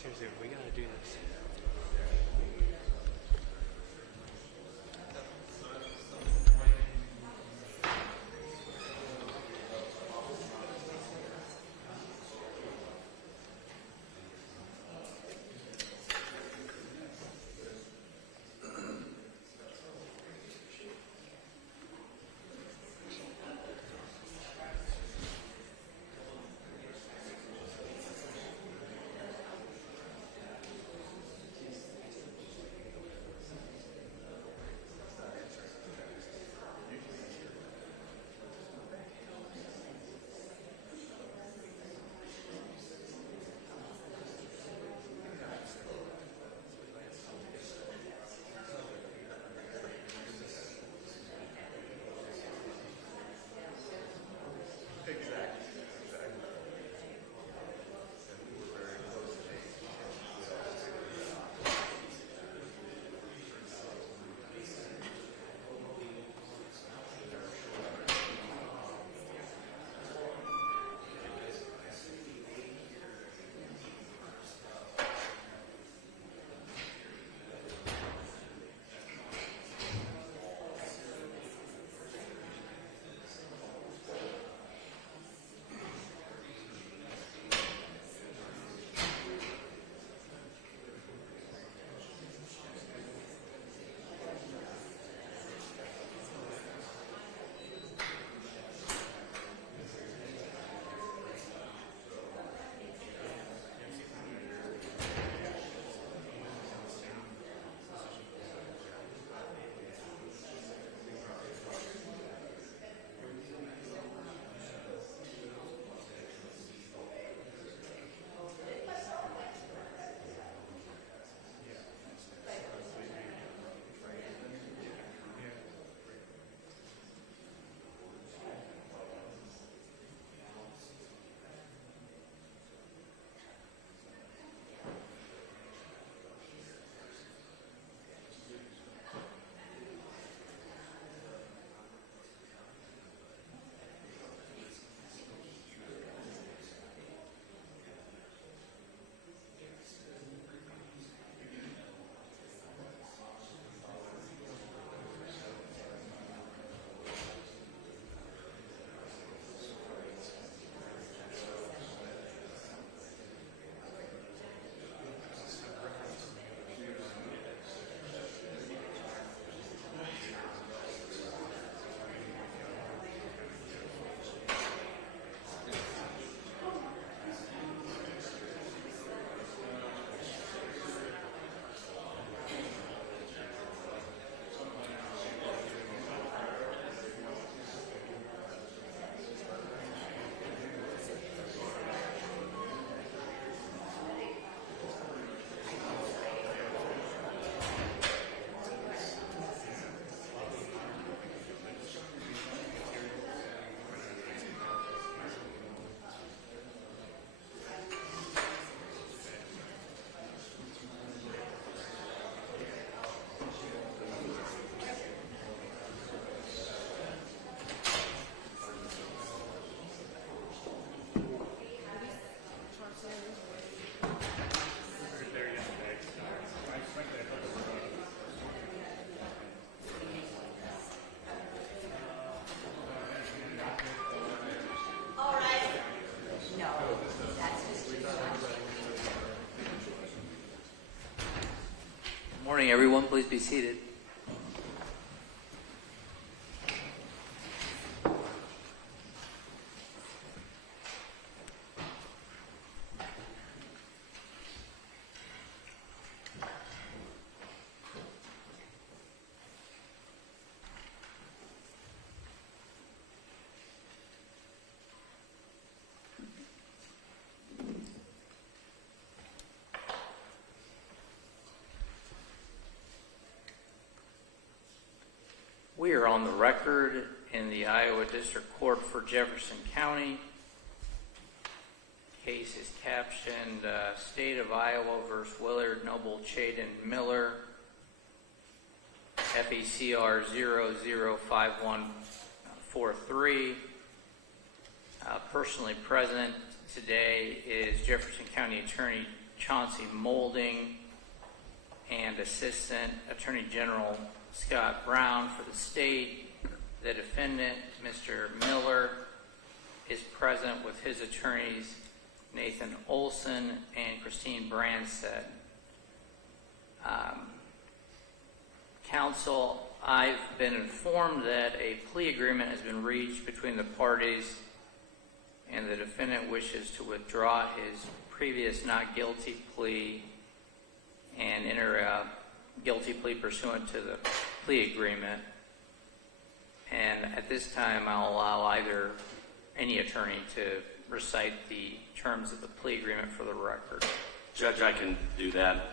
Seriously, we gotta do this. morning, everyone. Please be seated. We are on the record in the Iowa District Court for Jefferson County. Case is captioned State of Iowa versus Willard, Noble, Chaden, Miller, FECR 005143. Personally present today is Jefferson County Attorney Chauncey Molding and Assistant Attorney General Scott Brown for the state. The defendant, Mr. Miller, is present with his attorneys, Nathan Olson and Christine Branstead. Counsel, I've been informed that a plea agreement has been reached between the parties and the defendant wishes to withdraw his previous not guilty plea and enter a guilty plea pursuant to the plea agreement. And at this time, I'll allow either any attorney to recite the terms of the plea agreement for the record. Judge, I can do that.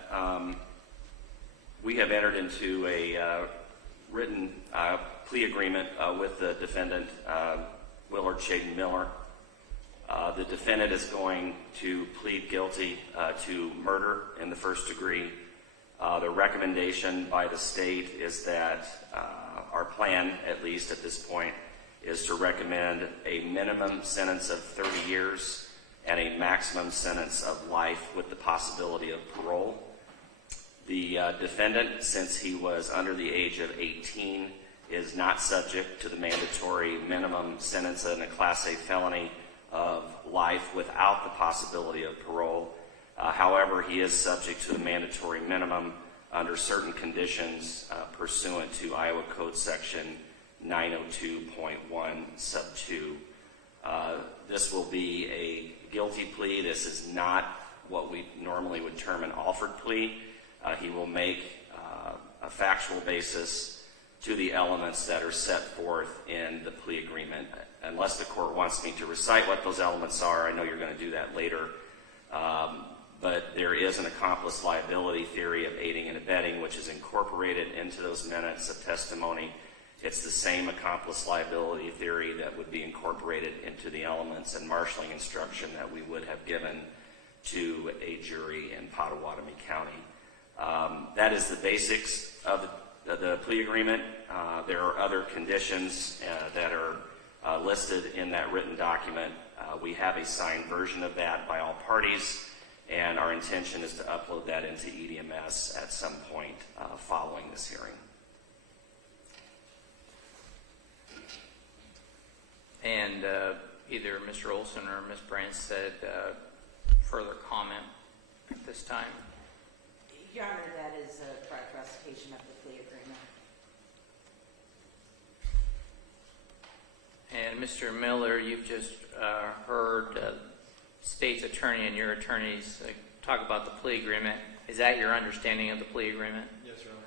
We have entered into a written plea agreement with the defendant, Willard Chaden Miller. The defendant is going to plead guilty to murder in the first degree. The recommendation by the state is that our plan, at least at this point, is to recommend a minimum sentence of 30 years and a maximum sentence of life with the possibility of parole. The defendant, since he was under the age of 18, is not subject to the mandatory minimum sentence in a Class A felony of life without the possibility of parole. However, he is subject to the mandatory minimum under certain conditions pursuant to Iowa Code Section 902.1 sub 2. This will be a guilty plea. This is not what we normally would term an offered plea. He will make a factual basis to the elements that are set forth in the plea agreement. Unless the court wants me to recite what those elements are, I know you're going to do that later. But there is an accomplice liability theory of aiding and abetting, which is incorporated into those minutes of testimony. It's the same accomplice liability theory that would be incorporated into the elements and marshalling instruction that we would have given to a jury in Pottawatomie County. That is the basics of the plea agreement. There are other conditions that are listed in that written document. We have a signed version of that by all parties, and our intention is to upload that into EDMS at some point following this hearing. And either Mr. Olson or Ms. Branstead further comment at this time? Your Honor, that is a correct recitation of the plea agreement. And Mr. Miller, you've just heard the state's attorney and your attorneys talk about the plea agreement. Is that your understanding of the plea agreement? Yes, Your Honor.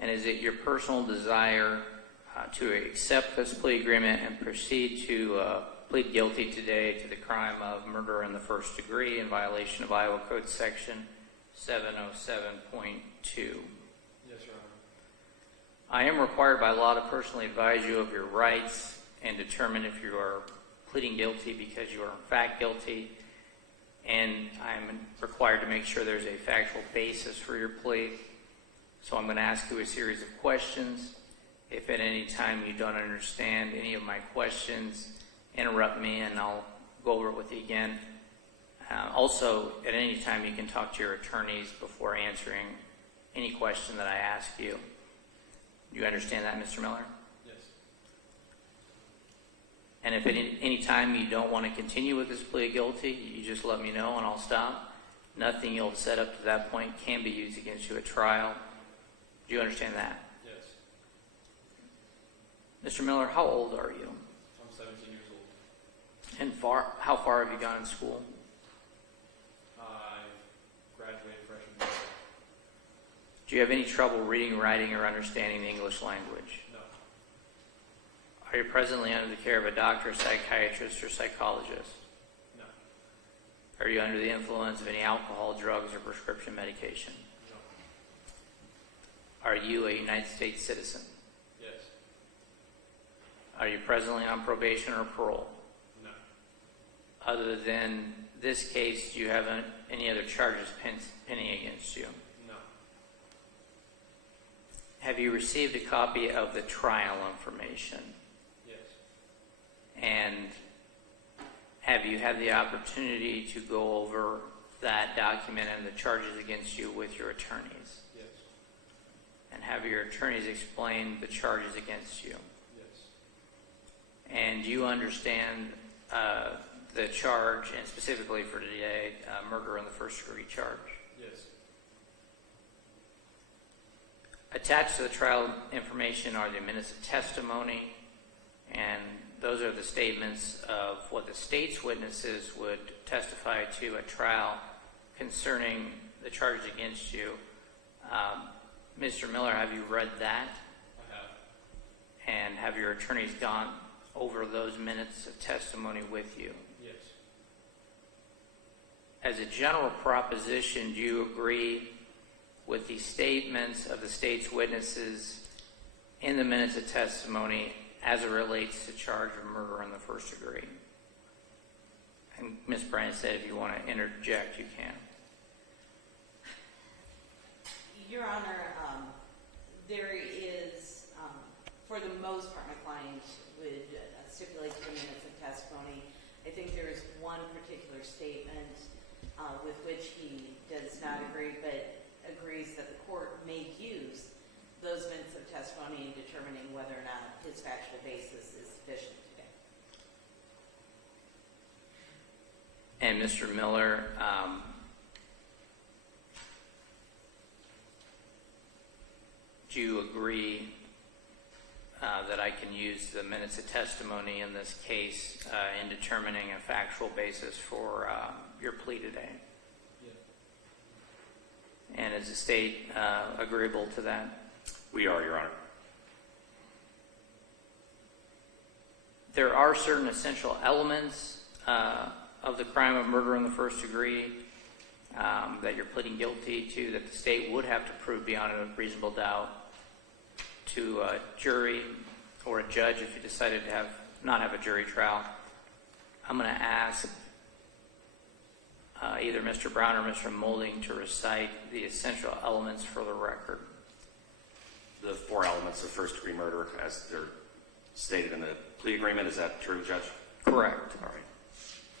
And is it your personal desire to accept this plea agreement and proceed to plead guilty today to the crime of murder in the first degree in violation of Iowa Code Section 707.2? Yes, Your Honor. I am required by law to personally advise you of your rights and determine if you are pleading guilty because you are in fact guilty, and I'm required to make sure there's a factual basis for your plea. So I'm going to ask you a series of questions. If at any time you don't understand any of my questions, interrupt me and I'll go over it with you again. Also, at any time you can talk to your attorneys before answering any question that I ask you. Do you understand that, Mr. Miller? Yes. And if at any time you don't want to continue with this plea of guilty, you just let me know and I'll stop. Nothing you'll set up to that point can be used against you at trial. Do you understand that? Yes. Mr. Miller, how old are you? I'm 17 years old. And how far have you gone in school? I graduated freshman year. Do you have any trouble reading, writing, or understanding the English language? No. Are you presently under the care of a doctor, psychiatrist, or psychologist? No. Are you under the influence of any alcohol, drugs, or prescription medication? No. Are you a United States citizen? Yes. Are you presently on probation or parole? No. Other than this case, do you have any other charges pending against you? No. Have you received a copy of the trial information? Yes. And have you had the opportunity to go over that document and the charges against you with your attorneys? Yes. And have your attorneys explained the charges against you? Yes. And do you understand the charge, and specifically for today, murder in the first degree charge? Yes. Attached to the trial information are the minutes of testimony, and those are the statements of what the state's witnesses would testify to at trial concerning the charges against you. Mr. Miller, have you read that? I have. And have your attorneys gone over those minutes of testimony with you? Yes. As a general proposition, do you agree with the statements of the state's witnesses in the minutes of testimony as it relates to charge of murder in the first degree? And Ms. Bryant said if you want to interject, you can. Your Honor, there is, for the most part, my client would stipulate to the minutes of testimony. I think there is one particular statement with which he does not agree, but agrees that the court may use those minutes of testimony in determining whether or not his factual basis is sufficient today. And Mr. Miller, do you agree that I can use the minutes of testimony in this case in determining a factual basis for your plea today? Yes. And is the state agreeable to that? We are, Your Honor. There are certain essential elements of the crime of murder in the first degree that you're pleading guilty to that the state would have to prove beyond a reasonable doubt to a jury or a judge if you decided to not have a jury trial. I'm going to ask either Mr. Brown or Mr. Molding to recite the essential elements for the record. The 4 elements of first-degree murder, as they're stated in the plea agreement, is that true, Judge? Correct. All right.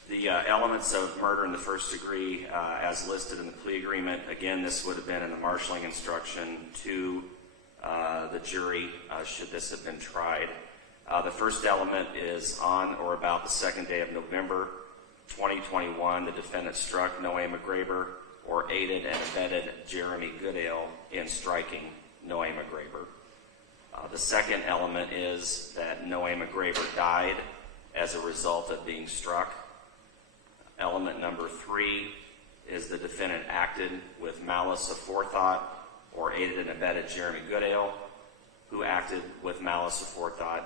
The elements of murder in the first degree, as listed in the plea agreement, again, this would have been in the marshalling instruction to the jury should this have been tried. The first element is on or about the 2nd day of November 2021, the defendant struck Nohema Graber or aided and abetted Jeremy Goodale in striking Nohema Graber. The second element is that Nohema Graber died as a result of being struck. Element number 3 is the defendant acted with malice aforethought or aided and abetted Jeremy Goodale, who acted with malice aforethought.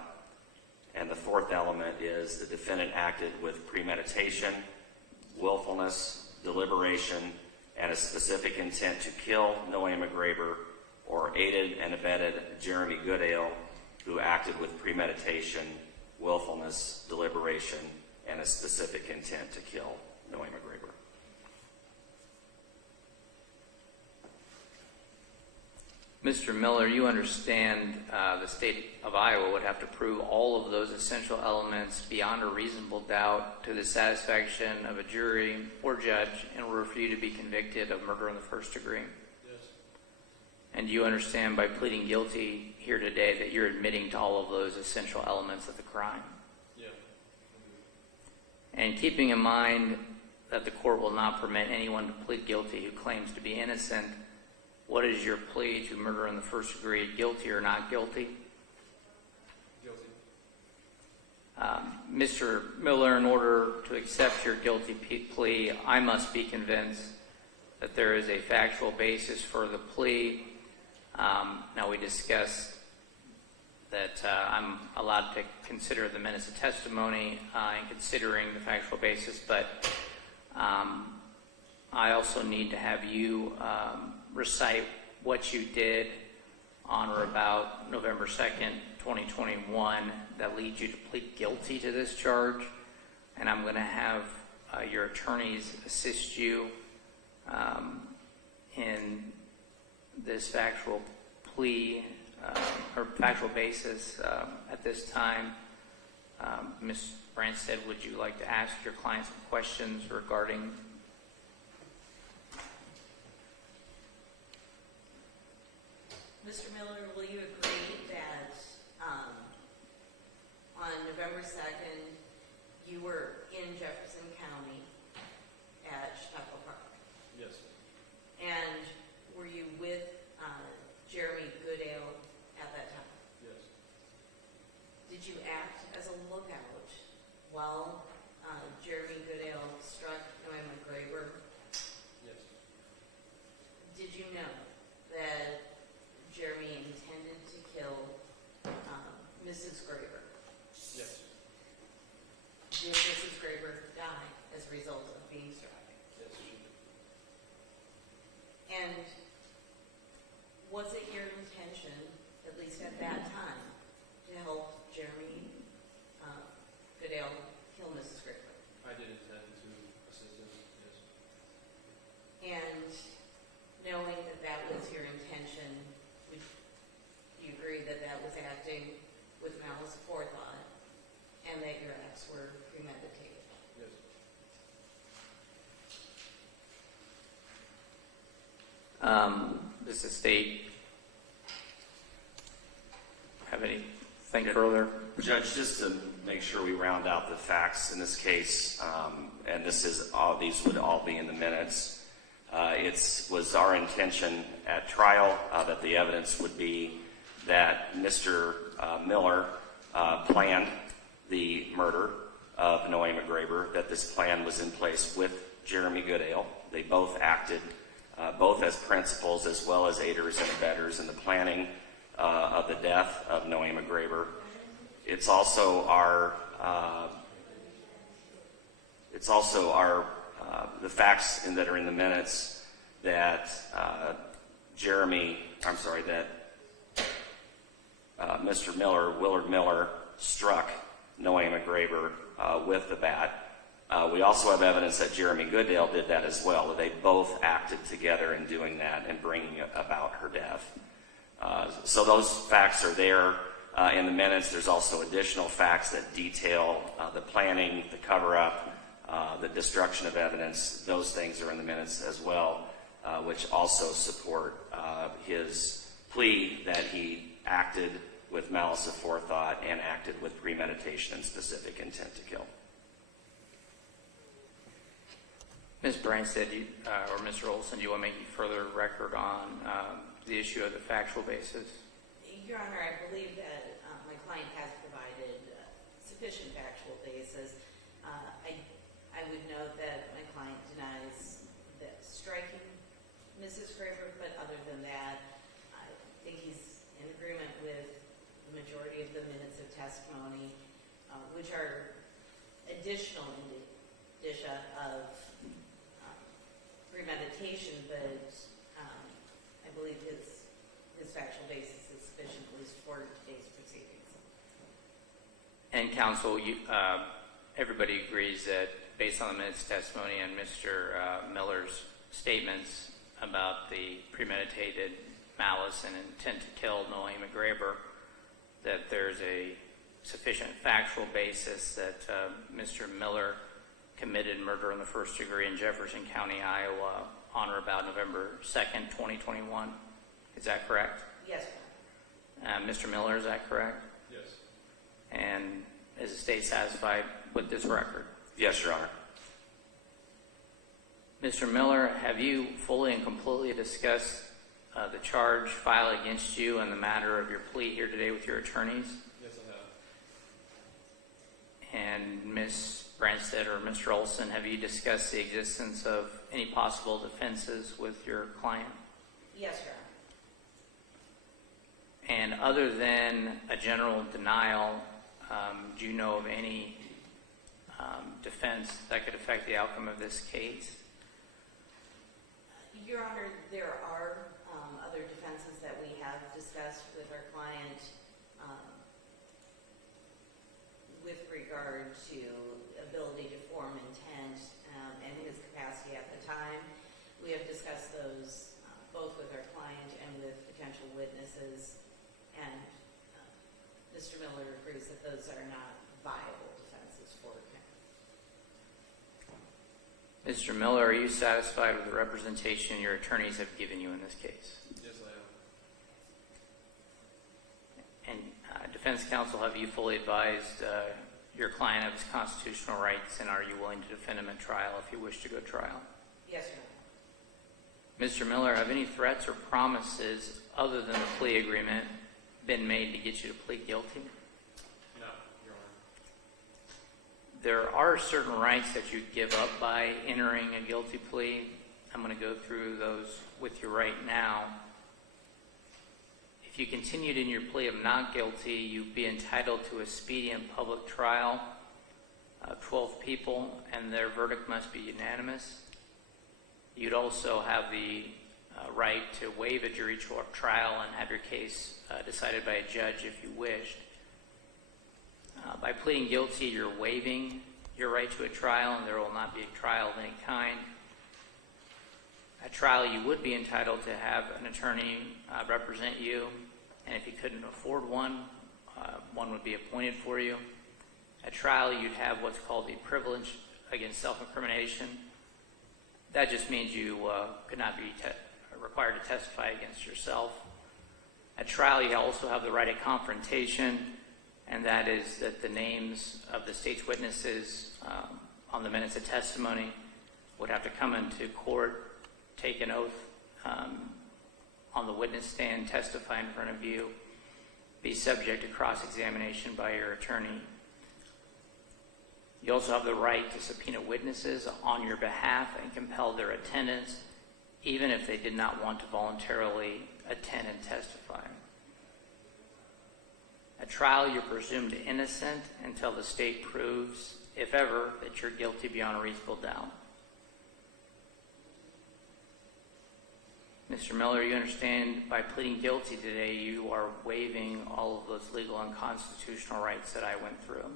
And the fourth element is the defendant acted with premeditation, willfulness, deliberation, and a specific intent to kill Nohema Graber or aided and abetted Jeremy Goodale, who acted with premeditation, willfulness, deliberation, and a specific intent to kill Nohema Graber. Mr. Miller, you understand the state of Iowa would have to prove all of those essential elements beyond a reasonable doubt to the satisfaction of a jury or judge in order for you to be convicted of murder in the first degree? Yes. And you understand by pleading guilty here today that you're admitting to all of those essential elements of the crime? Yeah. And keeping in mind that the court will not permit anyone to plead guilty who claims to be innocent. What is your plea to murder in the first degree, guilty or not guilty? Guilty. Mr. Miller, in order to accept your guilty plea, I must be convinced that there is a factual basis for the plea. Now, we discussed that I'm allowed to consider the minutes of testimony in considering the factual basis, but I also need to have you recite what you did on or about November 2nd, 2021 that leads you to plead guilty to this charge. And I'm going to have your attorneys assist you in this factual plea or factual basis at this time. Ms. Branstad, would you like to ask your client some questions regarding? Mr. Miller, will you agree that on November 2nd, you were in Jefferson County at Chautauqua Park? Yes. And were you with Jeremy Goodale at that time? Yes. Did you act as a lookout while Jeremy Goodale struck Nohema Graber? Yes. Did you know that Jeremy intended to kill Mrs. Graber? Yes. Did Mrs. Graber die as a result of being struck? Yes, she did. And was it your intention, at least at that time, to help Jeremy Goodale kill Mrs. Graber? I did intend to assist him, yes. And knowing that that was your intention, would you agree that that was acting with malice aforethought and that your acts were premeditated? Yes. Does the state have anything further? Judge, just to make sure we round out the facts in this case, and these would all be in the minutes. It was our intention at trial that the evidence would be that Mr. Miller planned the murder of Nohema Graber, that this plan was in place with Jeremy Goodale. They both acted both as principals as well as aiders and abettors in the planning of the death of Nohema Graber. It's also our the facts that are in the minutes that Mr. Miller, Willard Miller, struck Nohema Graber with the bat. We also have evidence that Jeremy Goodale did that as well, that they both acted together in doing that and bringing about her death. So those facts are there in the minutes. There's also additional facts that detail the planning, the cover-up, the destruction of evidence. Those things are in the minutes as well, which also support his plea that he acted with malice aforethought and acted with premeditation and specific intent to kill. Ms. Branstad, or Mr. Olson, do you want to make any further record on the issue of the factual basis? Your Honor, I believe that my client has provided sufficient factual basis. I would note that my client denies that striking Mrs. Graber, but other than that, I think he's in agreement with the majority of the minutes of testimony, which are additional indicia of premeditation, but I believe his factual basis is sufficient at least for today's proceedings. And counsel, everybody agrees that based on the minutes testimony and Mr. Miller's statements about the premeditated malice and intent to kill Nohema Graber, that there's a sufficient factual basis that Mr. Miller committed murder in the first degree in Jefferson County, Iowa, on or about November 2nd, 2021. Is that correct? Yes, Your Honor. Mr. Miller, is that correct? Yes. And is the state satisfied with this record? Yes, Your Honor. Mr. Miller, have you fully and completely discussed the charge filed against you and the matter of your plea here today with your attorneys? Yes, I have. And Ms. Branstad or Mr. Olson, have you discussed the existence of any possible defenses with your client? Yes, Your Honor. And other than a general denial, do you know of any defense that could affect the outcome of this case? Your Honor, there are other defenses that we have discussed with our client with regard to ability to form intent and his capacity at the time. We have discussed those both with our client and with potential witnesses, and Mr. Miller agrees that those are not viable defenses for him. Mr. Miller, are you satisfied with the representation your attorneys have given you in this case? Yes, I am. And defense counsel, have you fully advised your client of his constitutional rights, and are you willing to defend him at trial if you wish to go to trial? Yes, Your Honor. Mr. Miller, have any threats or promises other than the plea agreement been made to get you to plead guilty? No, Your Honor. There are certain rights that you give up by entering a guilty plea. I'm going to go through those with you right now. If you continued in your plea of not guilty, you'd be entitled to a speedy and public trial of 12 people, and their verdict must be unanimous. You'd also have the right to waive a jury trial and have your case decided by a judge if you wished. By pleading guilty, you're waiving your right to a trial, and there will not be a trial of any kind. At trial, you would be entitled to have an attorney represent you, and if you couldn't afford one, one would be appointed for you. At trial, you'd have what's called the privilege against self-incrimination. That just means you could not be required to testify against yourself. At trial, you also have the right of confrontation, and that is that the names of the state's witnesses on the minutes of testimony would have to come into court, take an oath on the witness stand, testify in front of you, be subject to cross-examination by your attorney. You also have the right to subpoena witnesses on your behalf and compel their attendance, even if they did not want to voluntarily attend and testify. At trial, you're presumed innocent until the state proves, if ever, that you're guilty beyond a reasonable doubt. Mr. Miller, you understand by pleading guilty today, you are waiving all of those legal and constitutional rights that I went through.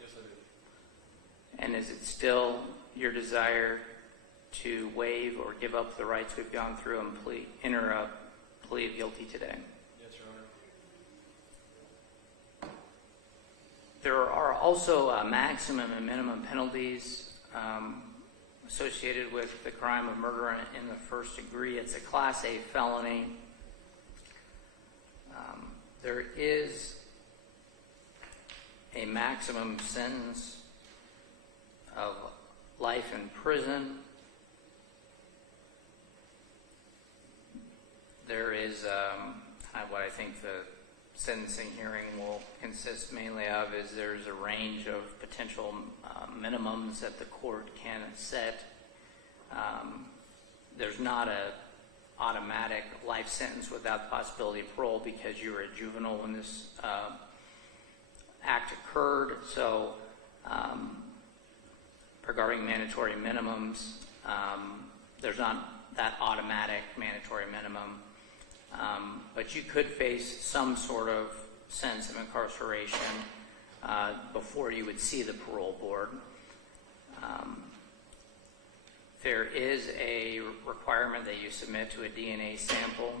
Yes, I do. And is it still your desire to waive or give up the rights we've gone through and enter a plea of guilty today? Yes, Your Honor. There are also maximum and minimum penalties associated with the crime of murder in the first degree. It's a Class A felony. There is a maximum sentence of life in prison. There is what I think the sentencing hearing will consist mainly of is there's a range of potential minimums that the court can set. There's not a automatic life sentence without the possibility of parole because you were a juvenile when this act occurred. So regarding mandatory minimums, there's not that automatic mandatory minimum. But you could face some sort of sentence of incarceration before you would see the parole board. There is a requirement that you submit to a DNA sample.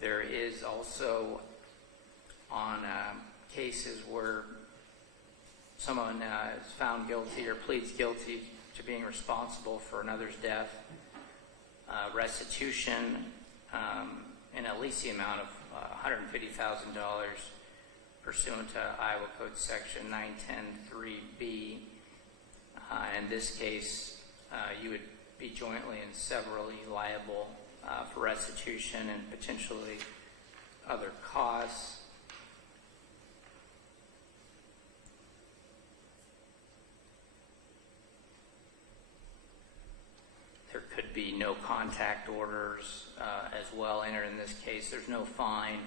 There is also on cases where someone is found guilty or pleads guilty to being responsible for another's death, restitution in at least the amount of $150,000 pursuant to Iowa Code Section 910(3)B. In this case, you would be jointly and severally liable for restitution and potentially other costs. There could be no contact orders as well entered in this case. There's no fine.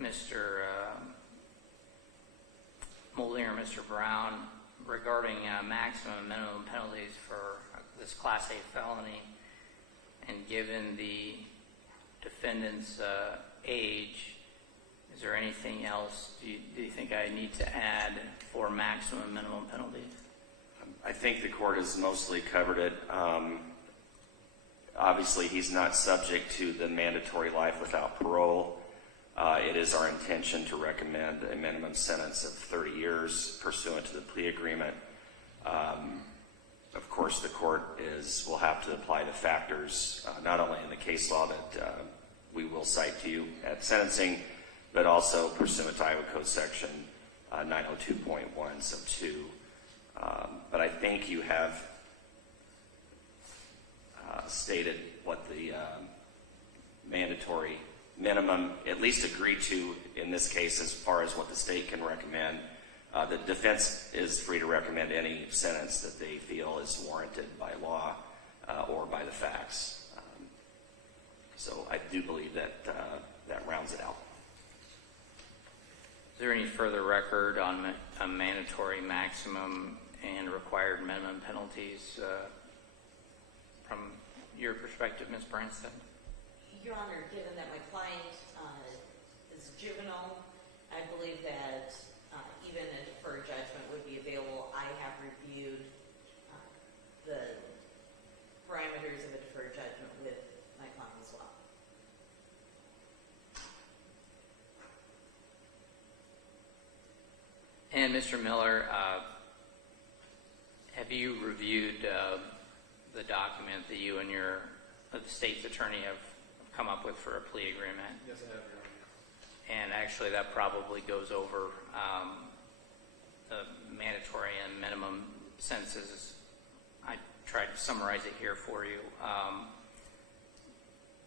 Mr. Molina or Mr. Brown, regarding maximum and minimum penalties for this Class A felony, and given the defendant's age, is there anything else do you think I need to add for maximum and minimum penalties? I think the court has mostly covered it. Obviously, he's not subject to the mandatory life without parole. It is our intention to recommend a minimum sentence of 30 years pursuant to the plea agreement. Of course, the court will have to apply the factors, not only in the case law that we will cite to you at sentencing, but also pursuant to Iowa Code Section 902.1 sub 2. But I think you have stated what the mandatory minimum, at least agreed to in this case, as far as what the state can recommend. The defense is free to recommend any sentence that they feel is warranted by law or by the facts. So I do believe that that rounds it out. Is there any further record on a mandatory maximum and required minimum penalties from your perspective, Ms. Branstad? Your Honor, given that my client is juvenile, I believe that even a deferred judgment would be available. I have reviewed the parameters of a deferred judgment with my client as well. And Mr. Miller, have you reviewed the document that you and the state's attorney have come up with for a plea agreement? Yes, I have, Your Honor. And actually that probably goes over the mandatory and minimum sentences. I tried to summarize it here for you.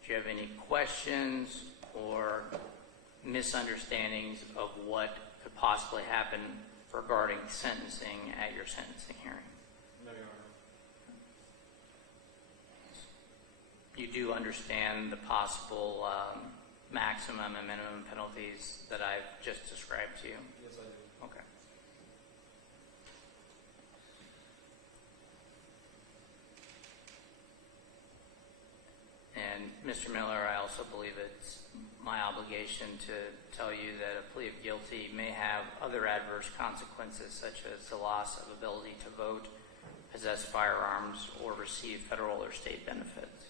Do you have any questions or misunderstandings of what could possibly happen regarding sentencing at your sentencing hearing? No, Your Honor. You do understand the possible maximum and minimum penalties that I've just described to you? Yes, I do. Okay. And Mr. Miller, I also believe it's my obligation to tell you that a plea of guilty may have other adverse consequences, such as the loss of ability to vote, possess firearms, or receive federal or state benefits.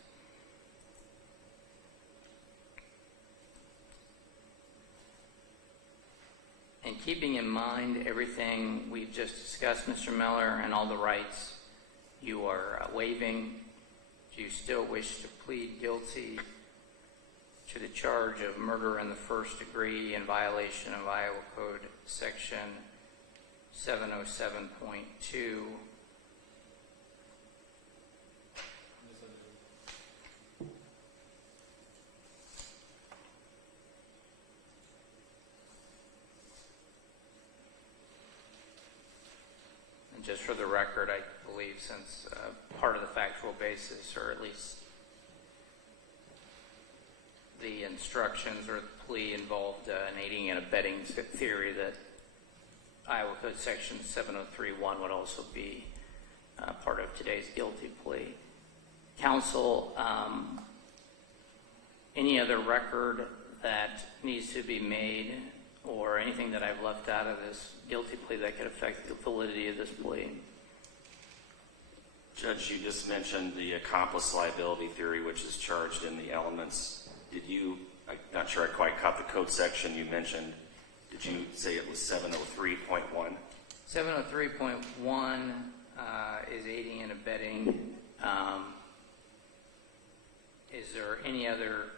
And keeping in mind everything we've just discussed, Mr. Miller, and all the rights you are waiving, do you still wish to plead guilty to the charge of murder in the first degree in violation of Iowa Code Section 707.2? Yes, I do. And just for the record, I believe since part of the factual basis, or at least the instructions or the plea involved an aiding and abetting theory, that Iowa Code Section 703.1 would also be part of today's guilty plea. Counsel, any other record that needs to be made or anything that I've left out of this guilty plea that could affect the validity of this plea? Judge, you just mentioned the accomplice liability theory, which is charged in the elements. Did you, I'm not sure I quite caught the code section you mentioned. Did you say it was 703.1? 703.1 is aiding and abetting. Is there any other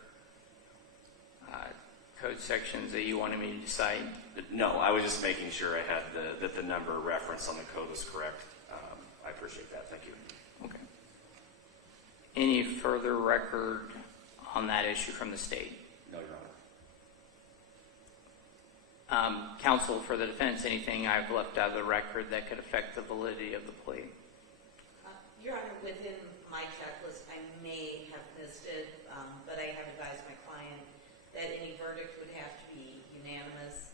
code sections that you wanted me to cite? No, I was just making sure I had that the number referenced on the code was correct. I appreciate that. Thank you. Okay. Any further record on that issue from the state? No, Your Honor. Counsel, for the defense, anything I've left out of the record that could affect the validity of the plea? Your Honor, within my checklist, I may have missed it, but I have advised my client that any verdict would have to be unanimous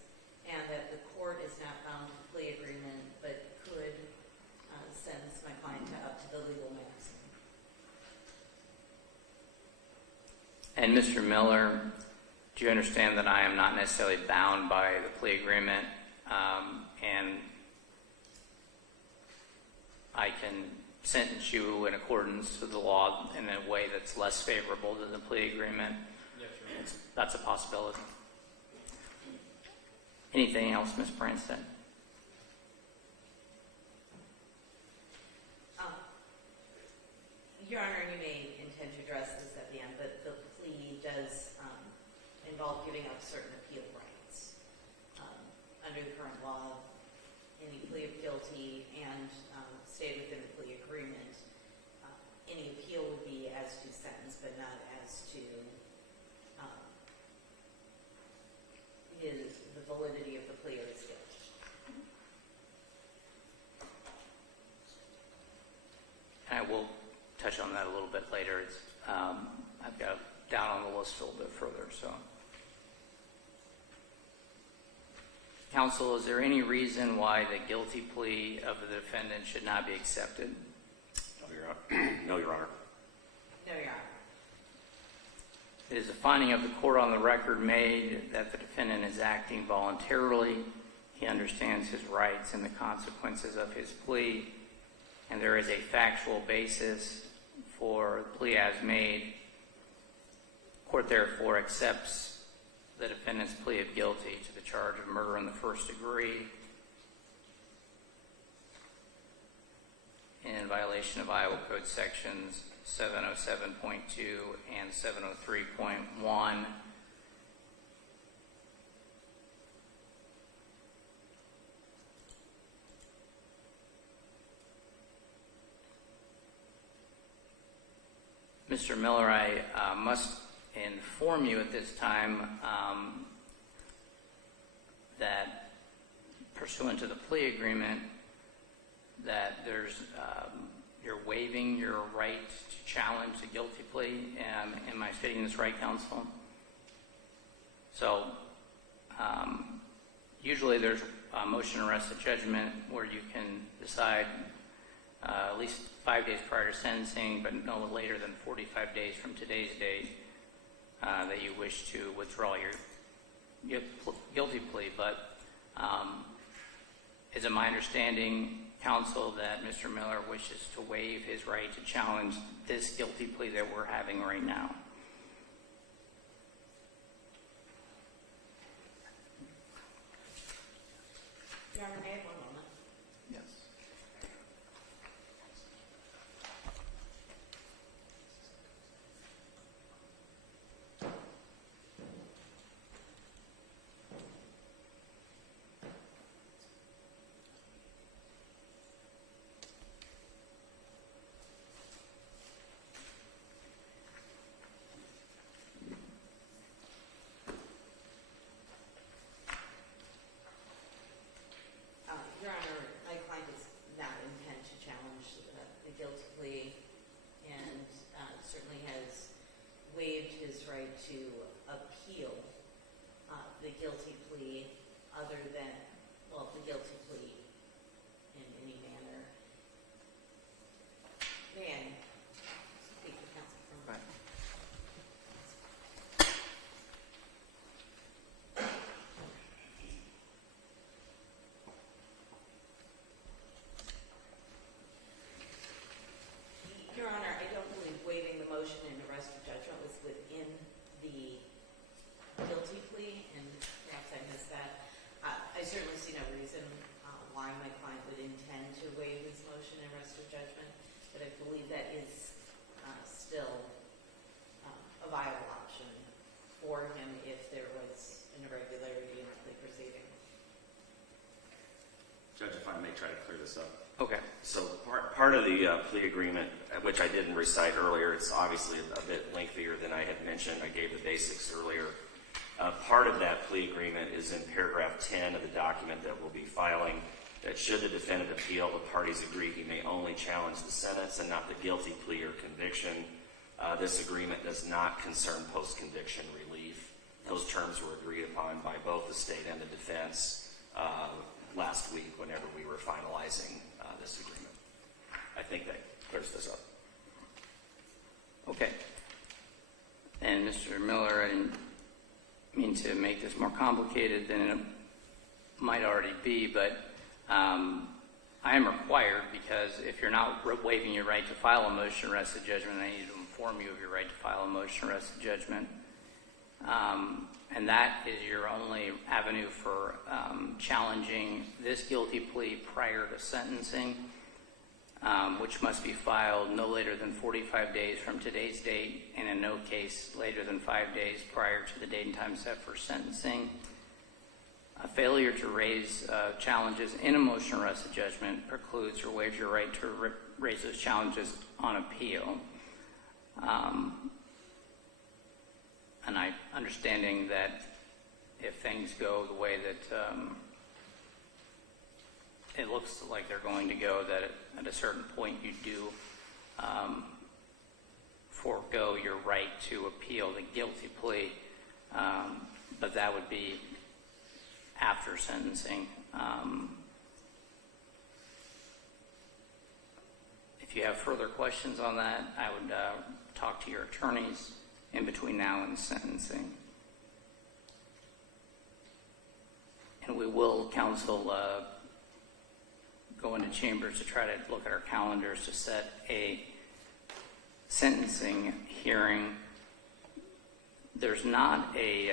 and that the court is not bound to the plea agreement but could sentence my client up to the legal maximum. And Mr. Miller, do you understand that I am not necessarily bound by the plea agreement, and I can sentence you in accordance with the law in a way that's less favorable than the plea agreement? Yes, Your Honor. That's a possibility. Anything else, Ms. Branstad? Your Honor, you may intend to address this at the end, but the plea does involve giving up certain appeal rights. Under the current law, any plea of guilty and stayed within the plea agreement, any appeal would be as to sentence, but not as to the validity of the plea or his guilt. And I will touch on that a little bit later. It's, I've got it down on the list a little bit further. So, counsel, is there any reason why the guilty plea of the defendant should not be accepted? No, Your Honor. No, Your Honor. No, Your Honor. It is a finding of the court on the record made that the defendant is acting voluntarily. He understands his rights and the consequences of his plea, and there is a factual basis for the plea as made. The court therefore accepts the defendant's plea of guilty to the charge of murder in the first degree in violation of Iowa Code sections 707.2 and 703.1. Mr. Miller, I must inform you at this time that pursuant to the plea agreement, that there's you're waiving your right to challenge the guilty plea. Am I stating this right, counsel? So usually there's a motion to arrest a judgment where you can decide at least 5 days prior to sentencing, but no later than 45 days from today's date, that you wish to withdraw your guilty plea. But is it my understanding, counsel, that Mr. Miller wishes to waive his right to challenge this guilty plea that we're having right now? Your Honor, may I have 1 moment? Yes. Your Honor, my client does not intend to challenge the guilty plea and certainly has waived his right to appeal the guilty plea other than, well, the guilty plea in any manner. May I speak to counsel for a moment? Your Honor, I don't believe waiving the motion and arrest for judgment was within the guilty plea, and perhaps I missed that. I certainly try to clear this up. Okay. So part of the plea agreement, which I didn't recite earlier, it's obviously a bit lengthier than I had mentioned. I gave the basics earlier. Part of that plea agreement is in paragraph 10 of the document that we'll be filing, that should the defendant appeal, the parties agree he may only challenge the sentence and not the guilty plea or conviction. This agreement does not concern post-conviction relief. Those terms were agreed upon by both the state and the defense last week whenever we were finalizing this agreement. I think that clears this up. Okay. And Mr. Miller, I didn't mean to make this more complicated than it might already be, but I am required, because if you're not waiving your right to file a motion to arrest the judgment, I need to inform you of your right to file a motion to arrest the judgment. And that is your only avenue for challenging this guilty plea prior to sentencing, which must be filed no later than 45 days from today's date, and in no case later than 5 days prior to the date and time set for sentencing. A failure to raise challenges in a motion to arrest the judgment precludes or waives your right to raise those challenges on appeal. And I understanding that if things go the way that it looks like they're going to go, that at a certain point you do forego your right to appeal the guilty plea, but that would be after sentencing. If you have further questions on that, I would talk to your attorneys in between now and sentencing. And we will, counsel, go into chambers to try to look at our calendars to set a sentencing hearing. There's not a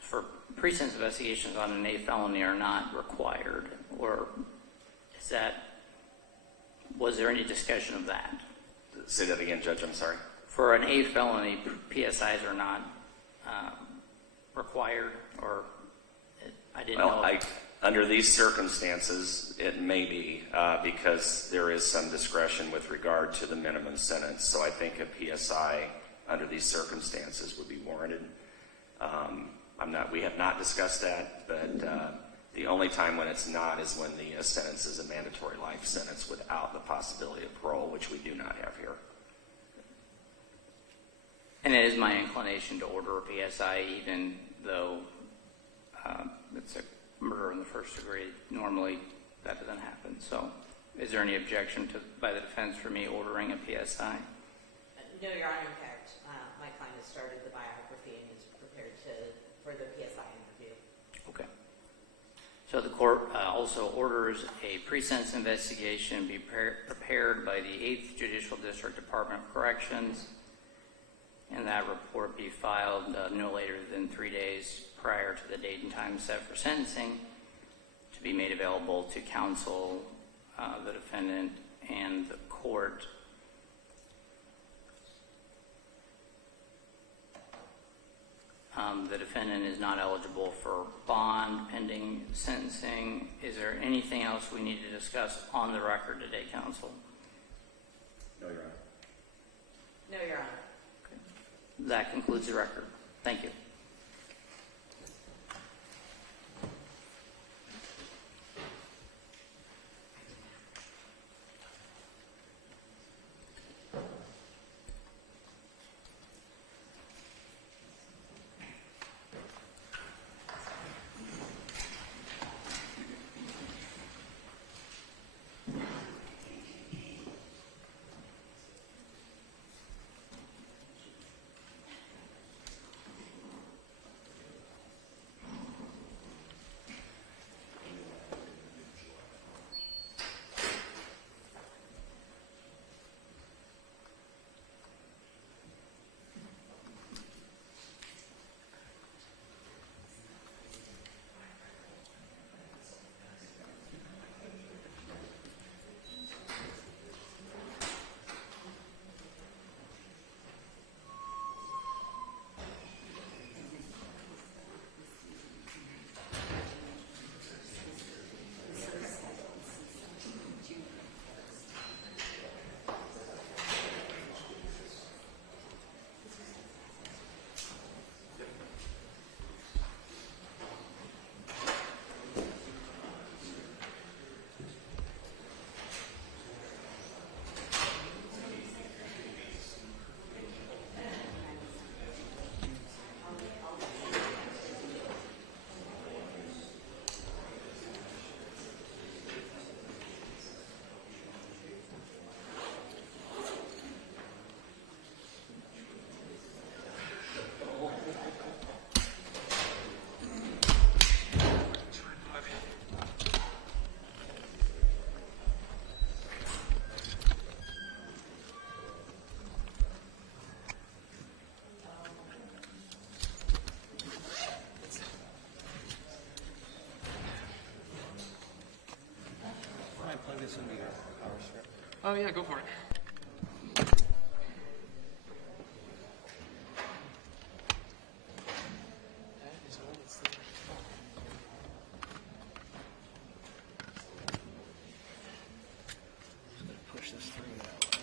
for pre-sentence investigations on an A felony are not required, or is that, was there any discussion of that? Say that again, Judge, I'm sorry. For an A felony, PSIs are not required, or I didn't know. Well, under these circumstances, it may be because there is some discretion with regard to the minimum sentence. So I think a PSI under these circumstances would be warranted. We have not discussed that, but the only time when it's not is when the sentence is a mandatory life sentence without the possibility of parole, which we do not have here. And it is my inclination to order a PSI, even though it's a murder in the first degree. Normally, that doesn't happen. So, is there any objection by the defense for me ordering a PSI? No, Your Honor. In fact, my client has started the biography and is prepared for the PSI interview. Okay. So the court also orders a pre-sentence investigation be prepared by the 8th Judicial District Department of Corrections, and that report be filed no later than 3 days prior to the date and time set for sentencing, to be made available to counsel, the defendant, and the court. The defendant is not eligible for bond pending sentencing. Is there anything else we need to discuss on the record today, counsel? No, Your Honor. No, Your Honor. Okay. That concludes the record. Thank you. Oh yeah, go for it. Push this through that way.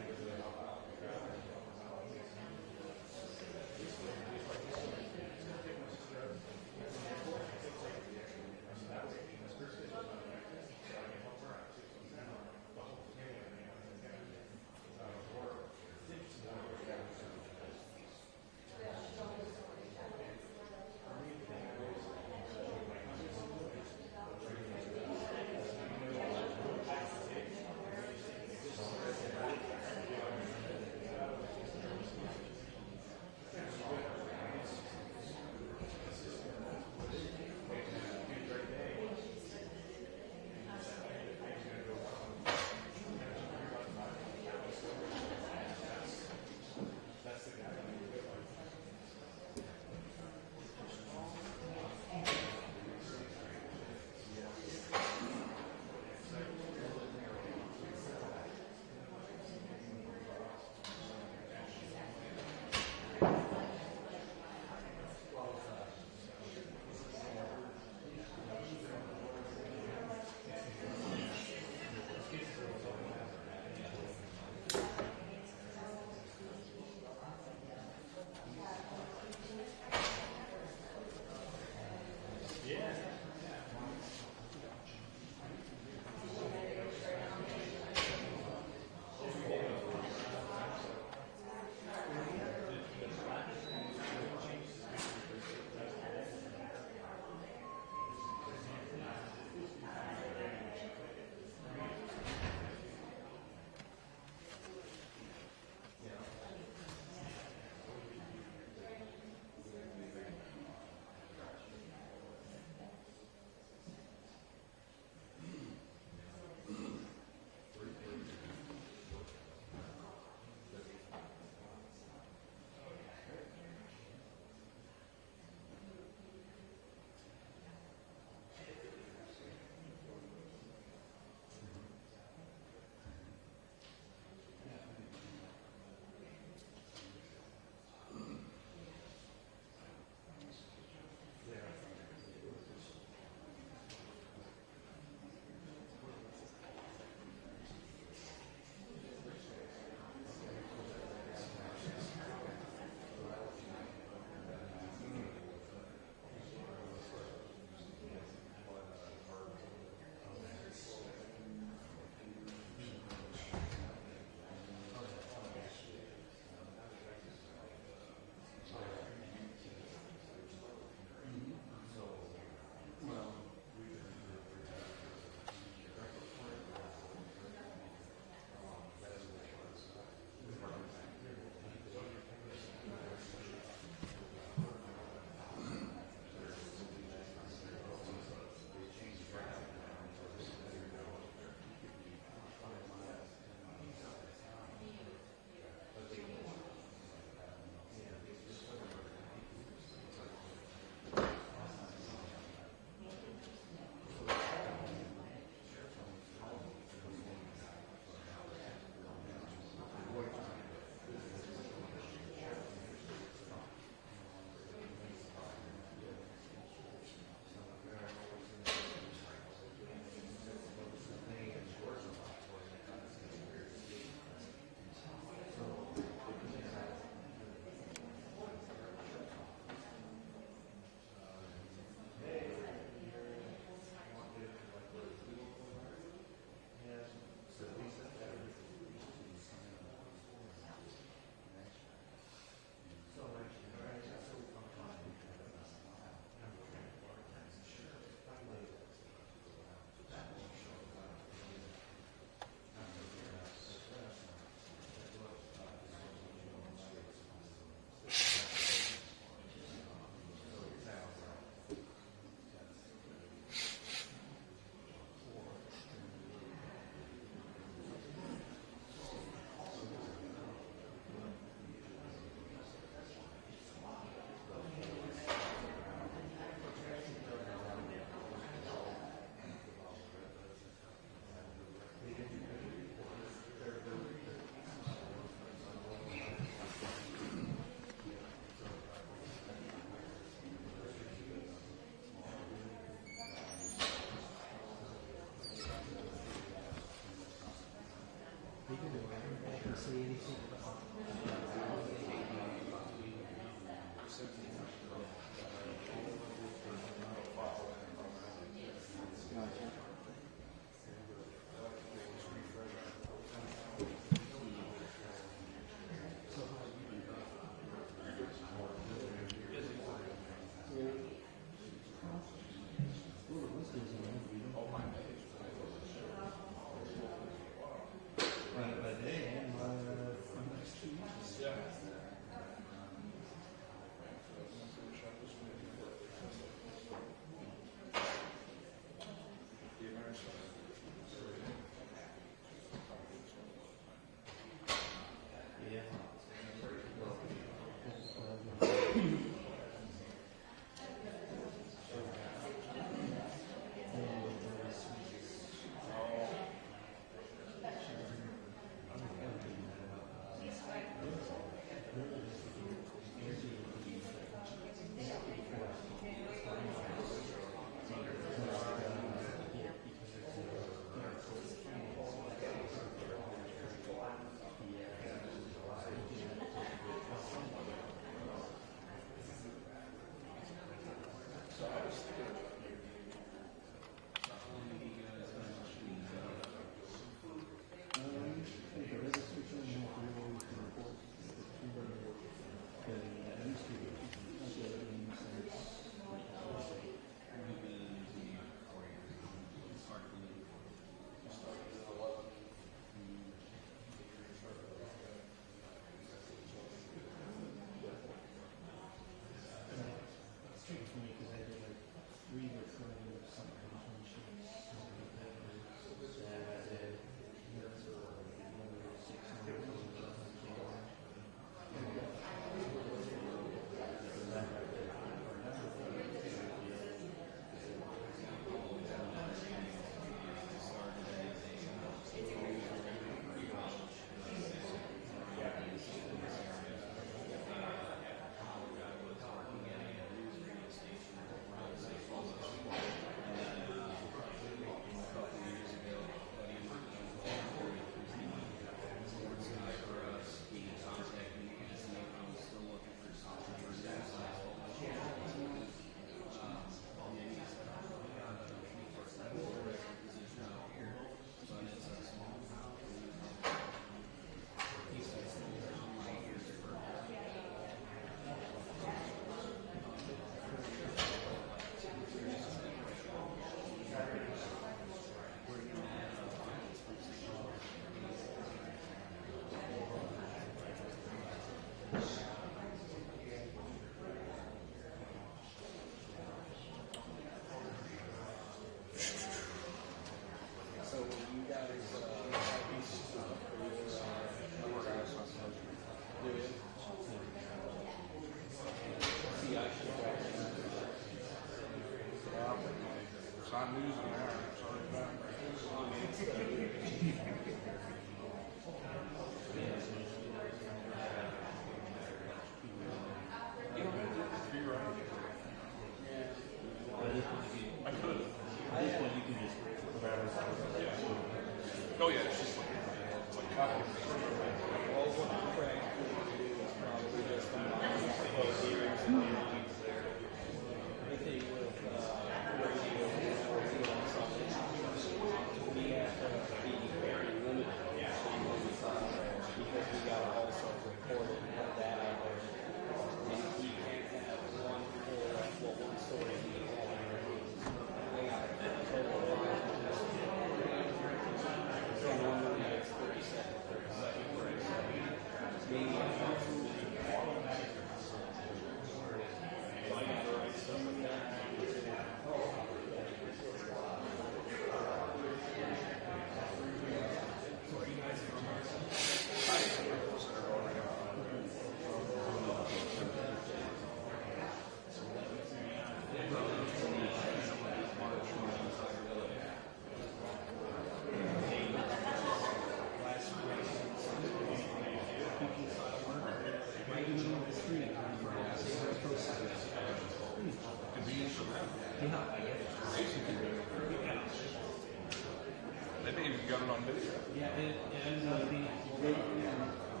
They think you got it on video. Yeah, and the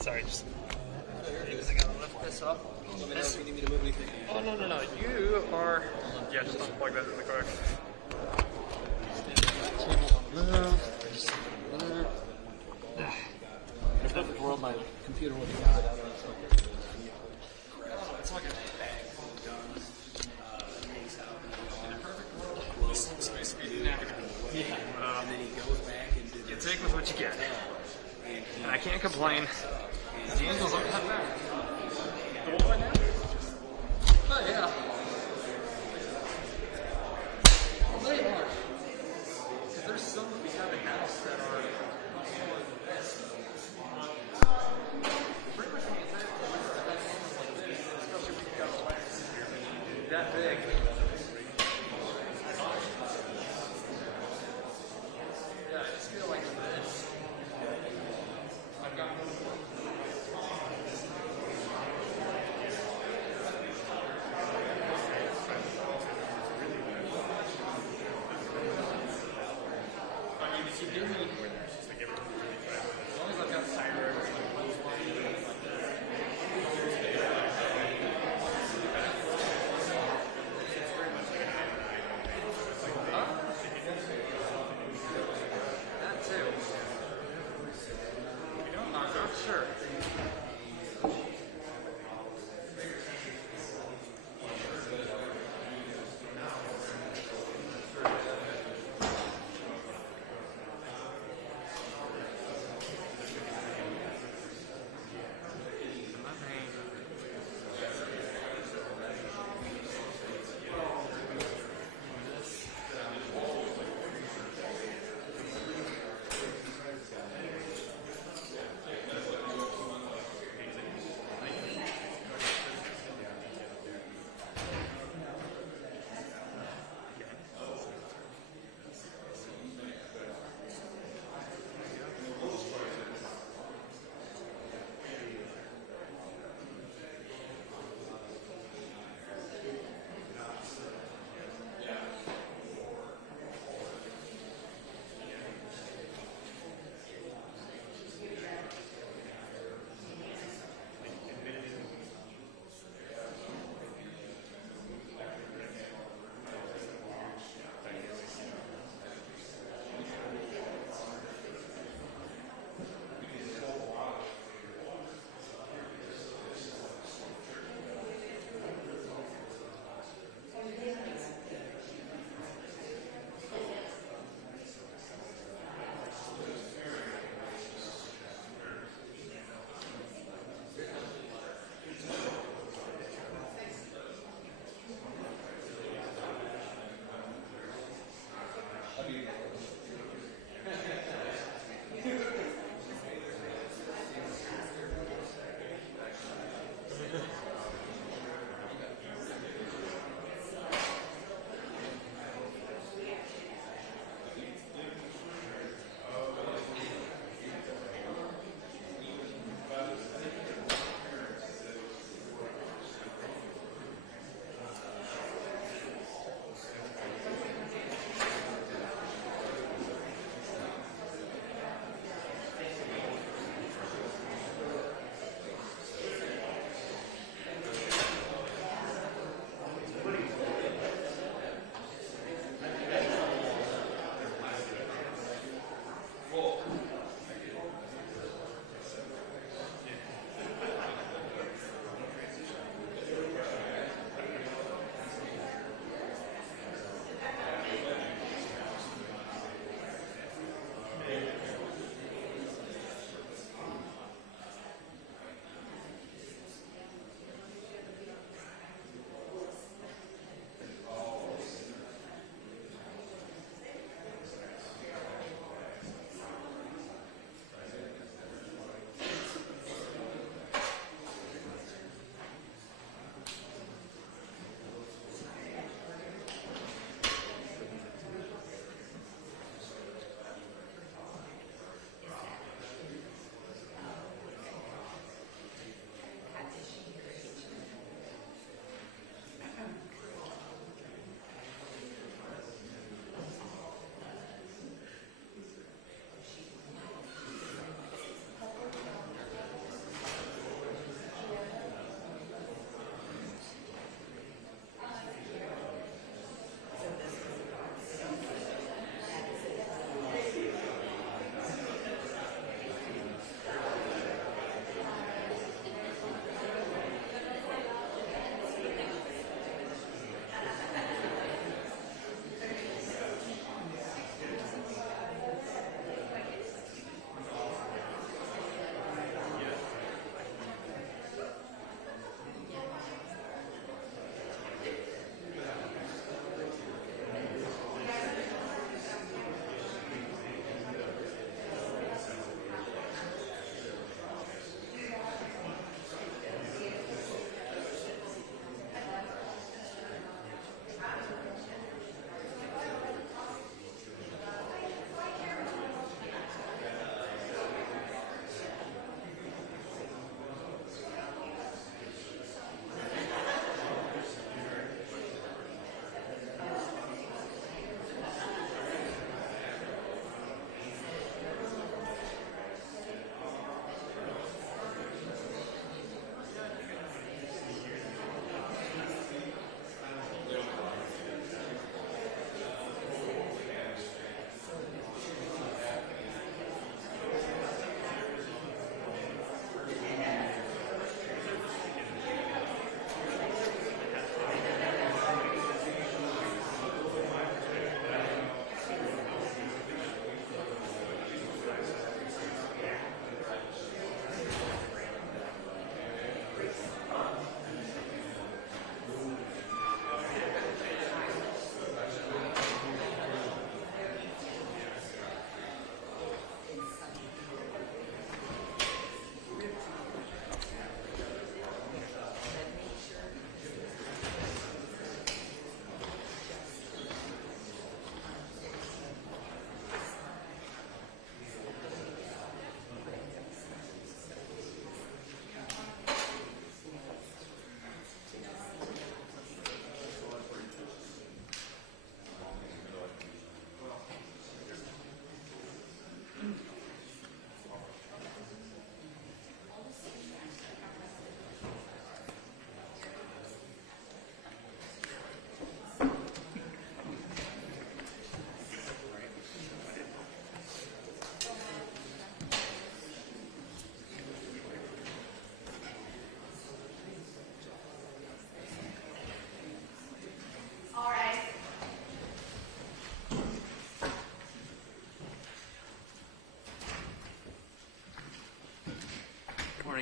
Sorry, just. I gotta lift this up. Let me know if you need me to move anything. Oh, no. You are. Yeah, just unplug that in the car. In a perfect world, my computer would have got it out of it. It's like a bag full of guns. In a perfect world, this is supposed to be the napkin. Yeah. And then he goes back and you take with what you get. And I can't complain. The angles aren't cut back. The one right now? Oh, yeah. Well, they are. Because there's some that we have in house that are smaller than this. Pretty much the entire place that has angles like this, especially when you've got a wax that big. Yeah, I just feel like this. I've got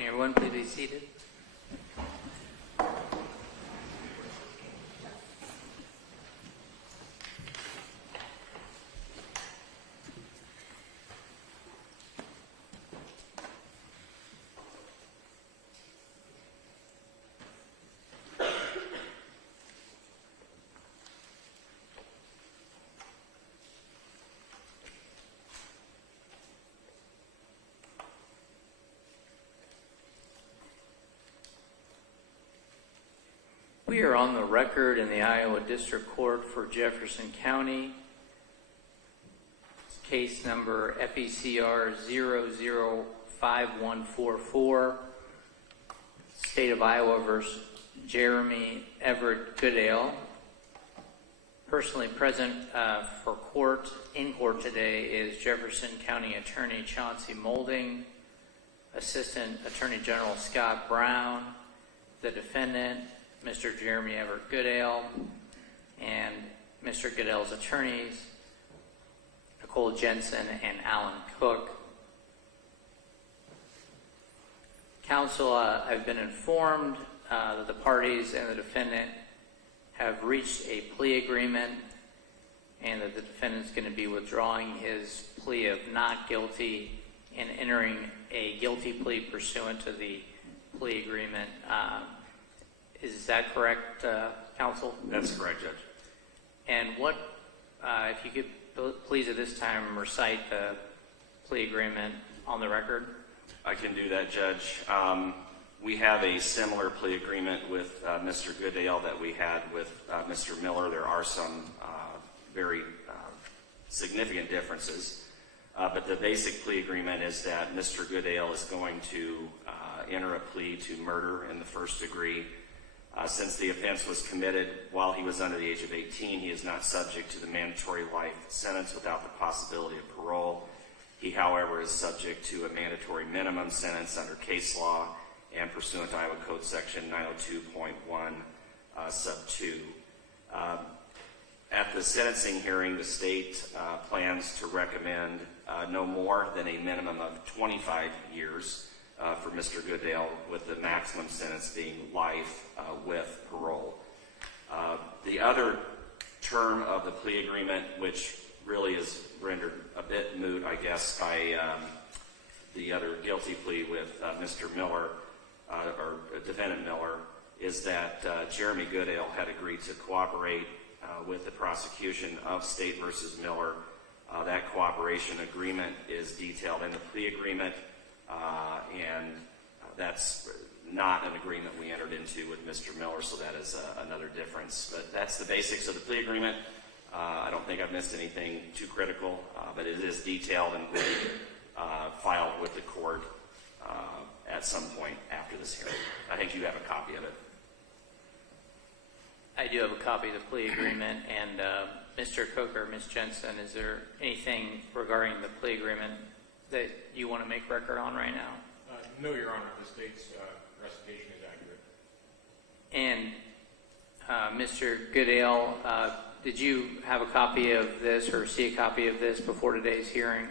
Morning, everyone. Please be seated. We are on the record in the Iowa District Court for Jefferson County. Case number FECR 005144, State of Iowa versus Jeremy Everett Goodale. Personally present in court today is Jefferson County Attorney Chauncey Molding, Assistant Attorney General Scott Brown, the defendant, Mr. Jeremy Everett Goodale, and Mr. Goodale's attorneys, Nicole Jensen and Alan Cook. Counsel, I've been informed that the parties and the defendant have reached a plea agreement and that the defendant's going to be withdrawing his plea of not guilty and entering a guilty plea pursuant to the plea agreement. Is that correct, counsel? That's correct, Judge. And what, if you could please at this time recite the plea agreement on the record? I can do that, Judge. We have a similar plea agreement with Mr. Goodale that we had with Mr. Miller. There are some very significant differences. But the basic plea agreement is that Mr. Goodale is going to enter a plea to murder in the first degree. Since the offense was committed while he was under the age of 18, he is not subject to the mandatory life sentence without the possibility of parole. He, however, is subject to a mandatory minimum sentence under case law and pursuant to Iowa Code Section 902.1 sub 2. At the sentencing hearing, the state plans to recommend no more than a minimum of 25 years for Mr. Goodale, with the maximum sentence being life with parole. The other term of the plea agreement, which really is rendered a bit moot, I guess, by the other guilty plea with Mr. Miller, or defendant Miller, is that Jeremy Goodale had agreed to cooperate with the prosecution of State versus Miller. That cooperation agreement is detailed in the plea agreement, and that's not an agreement we entered into with Mr. Miller, so that is another difference. But that's the basics of the plea agreement. I don't think I've missed anything too critical, but it is detailed and will be filed with the court at some point after this hearing. I think you have a copy of it. I do have a copy of the plea agreement, and Mr. Cook or Ms. Jensen, is there anything regarding the plea agreement that you want to make record on right now? No, Your Honor. The state's recitation is accurate. And Mr. Goodale, did you have a copy of this or see a copy of this before today's hearing?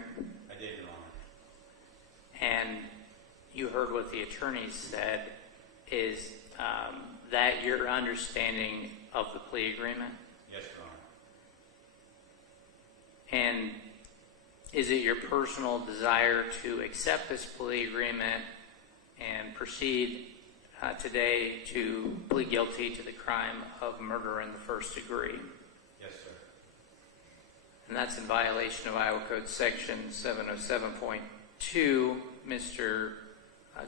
I did, Your Honor. And you heard what the attorneys said. Is that your understanding of the plea agreement? Yes, Your Honor. And is it your personal desire to accept this plea agreement and proceed today to plead guilty to the crime of murder in the first degree? Yes, sir. And that's in violation of Iowa Code Section 707.2. Mr.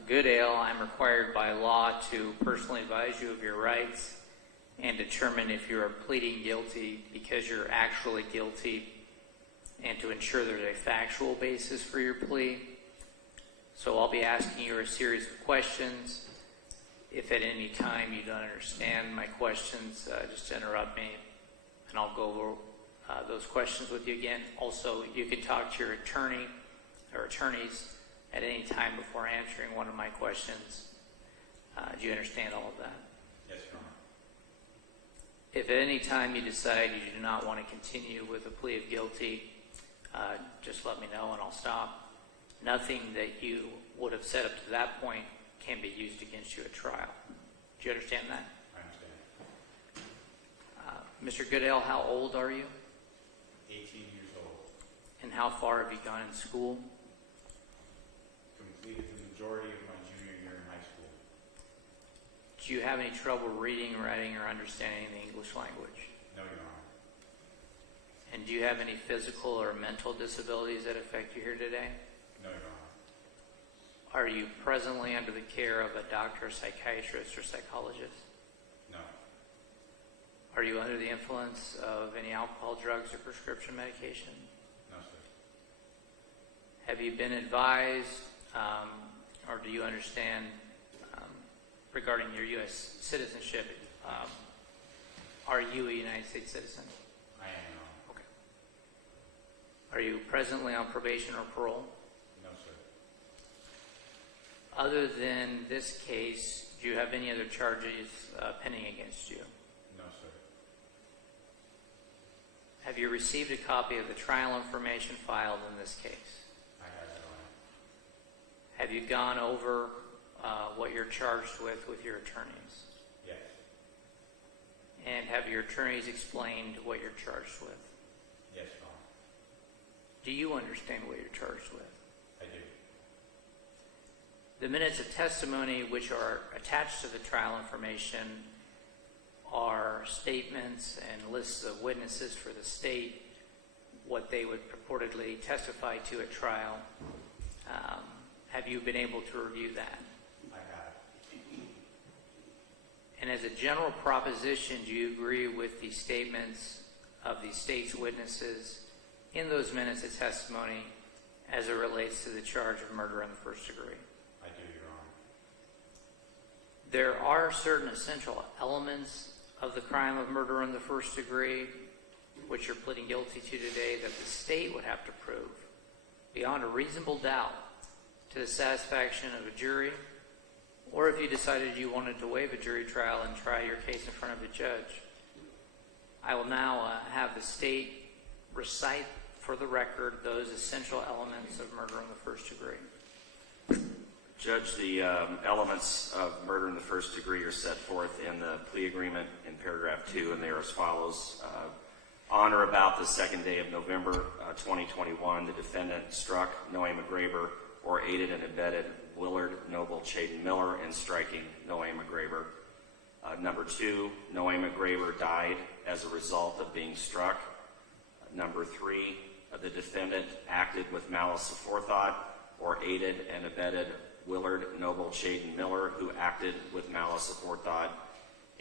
Goodale, I'm required by law to personally advise you of your rights and determine if you are pleading guilty because you're actually guilty, and to ensure there's a factual basis for your plea. So I'll be asking you a series of questions. If at any time you don't understand my questions, just interrupt me and I'll go over those questions with you again. Also, you can talk to your attorney or attorneys at any time before answering one of my questions. Do you understand all of that? Yes, Your Honor. If at any time you decide you do not want to continue with a plea of guilty, just let me know and I'll stop. Nothing that you would have said up to that point can be used against you at trial. Do you understand that? I understand. Mr. Goodale, how old are you? 18 years old. And how far have you gone in school? Completed the majority of my junior year in high school. Do you have any trouble reading, writing, or understanding the English language? No, Your Honor. And do you have any physical or mental disabilities that affect you here today? No, Your Honor. Are you presently under the care of a doctor, psychiatrist, or psychologist? No. Are you under the influence of any alcohol, drugs, or prescription medication? No, sir. Have you been advised, or do you understand regarding your U.S. citizenship, are you a United States citizen? I am, Your Honor. Okay. Are you presently on probation or parole? No, sir. Other than this case, do you have any other charges pending against you? No, sir. Have you received a copy of the trial information filed in this case? I have, Your Honor. Have you gone over what you're charged with your attorneys? Yes. And have your attorneys explained what you're charged with? Yes, Your Honor. Do you understand what you're charged with? I do. The minutes of testimony which are attached to the trial information are statements and lists of witnesses for the state, what they would purportedly testify to at trial. Have you been able to review that? I have. And as a general proposition, do you agree with the statements of the state's witnesses in those minutes of testimony as it relates to the charge of murder in the first degree? I do, Your Honor. There are certain essential elements of the crime of murder in the first degree, which you're pleading guilty to today, that the state would have to prove beyond a reasonable doubt to the satisfaction of a jury, or if you decided you wanted to waive a jury trial and try your case in front of a judge. I will now have the state recite for the record those essential elements of murder in the first degree. Judge, the elements of murder in the first degree are set forth in the plea agreement in paragraph 2, and they are as follows. On or about the second day of November 2021, the defendant struck Nohema Graber or aided and abetted Willard Noble Chaden Miller in striking Nohema Graber. Number 2, Nohema Graber died as a result of being struck. Number 3, the defendant acted with malice aforethought or aided and abetted Willard Noble Chaden Miller, who acted with malice aforethought.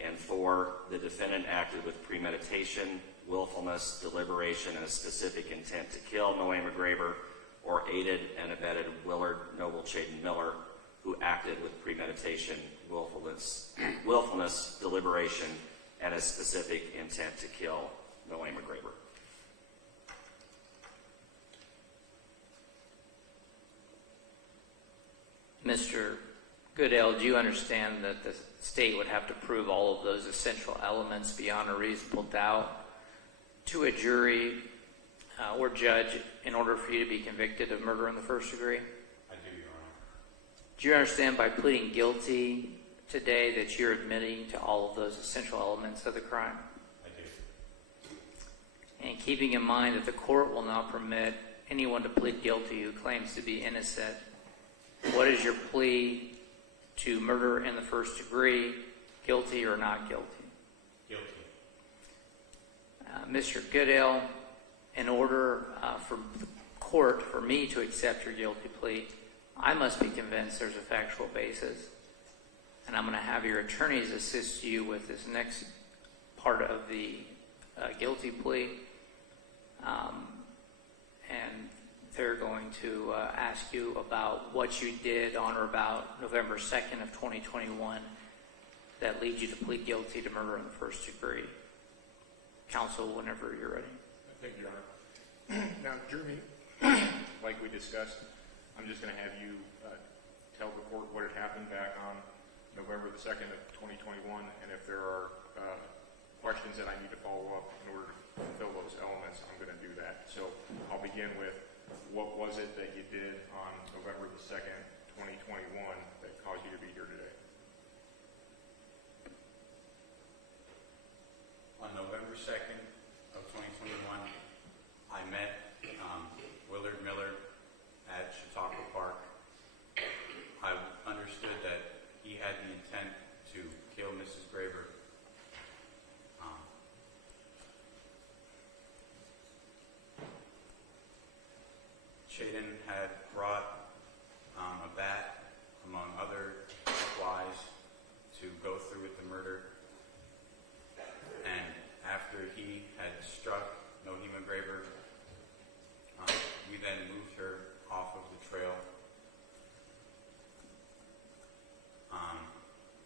And 4, the defendant acted with premeditation, willfulness, deliberation, and a specific intent to kill Nohema Graber, or aided and abetted Willard Noble Chaden Miller, who acted with premeditation, willfulness, deliberation, and a specific intent to kill Nohema Graber. Mr. Goodale, do you understand that the state would have to prove all of those essential elements beyond a reasonable doubt to a jury or judge in order for you to be convicted of murder in the first degree? I do, Your Honor. Do you understand by pleading guilty today that you're admitting to all of those essential elements of the crime? I do. And keeping in mind that the court will not permit anyone to plead guilty who claims to be innocent, what is your plea to murder in the first degree, guilty or not guilty? Guilty. Mr. Goodale, in order for the court, for me to accept your guilty plea, I must be convinced there's a factual basis. And I'm going to have your attorneys assist you with this next part of the guilty plea. And they're going to ask you about what you did on or about November 2nd of 2021 that leads you to plead guilty to murder in the first degree. Counsel, whenever you're ready. Thank you, Your Honor. Now, Jeremy, like we discussed, I'm just going to have you tell the court what had happened back on November the 2nd of 2021, and if there are questions that I need to follow up in order to fulfill those elements, I'm going to do that. So I'll begin with, what was it that you did on November the 2nd, 2021 that caused you to be here today? On November 2nd of 2021, I met Willard Miller at Chautauqua Park. I understood that he had the intent to kill Mrs. Graber. Shaden had brought a bat, among other supplies, to go through with the murder. And after he had struck Nohema Graber, we then moved her off of the trail,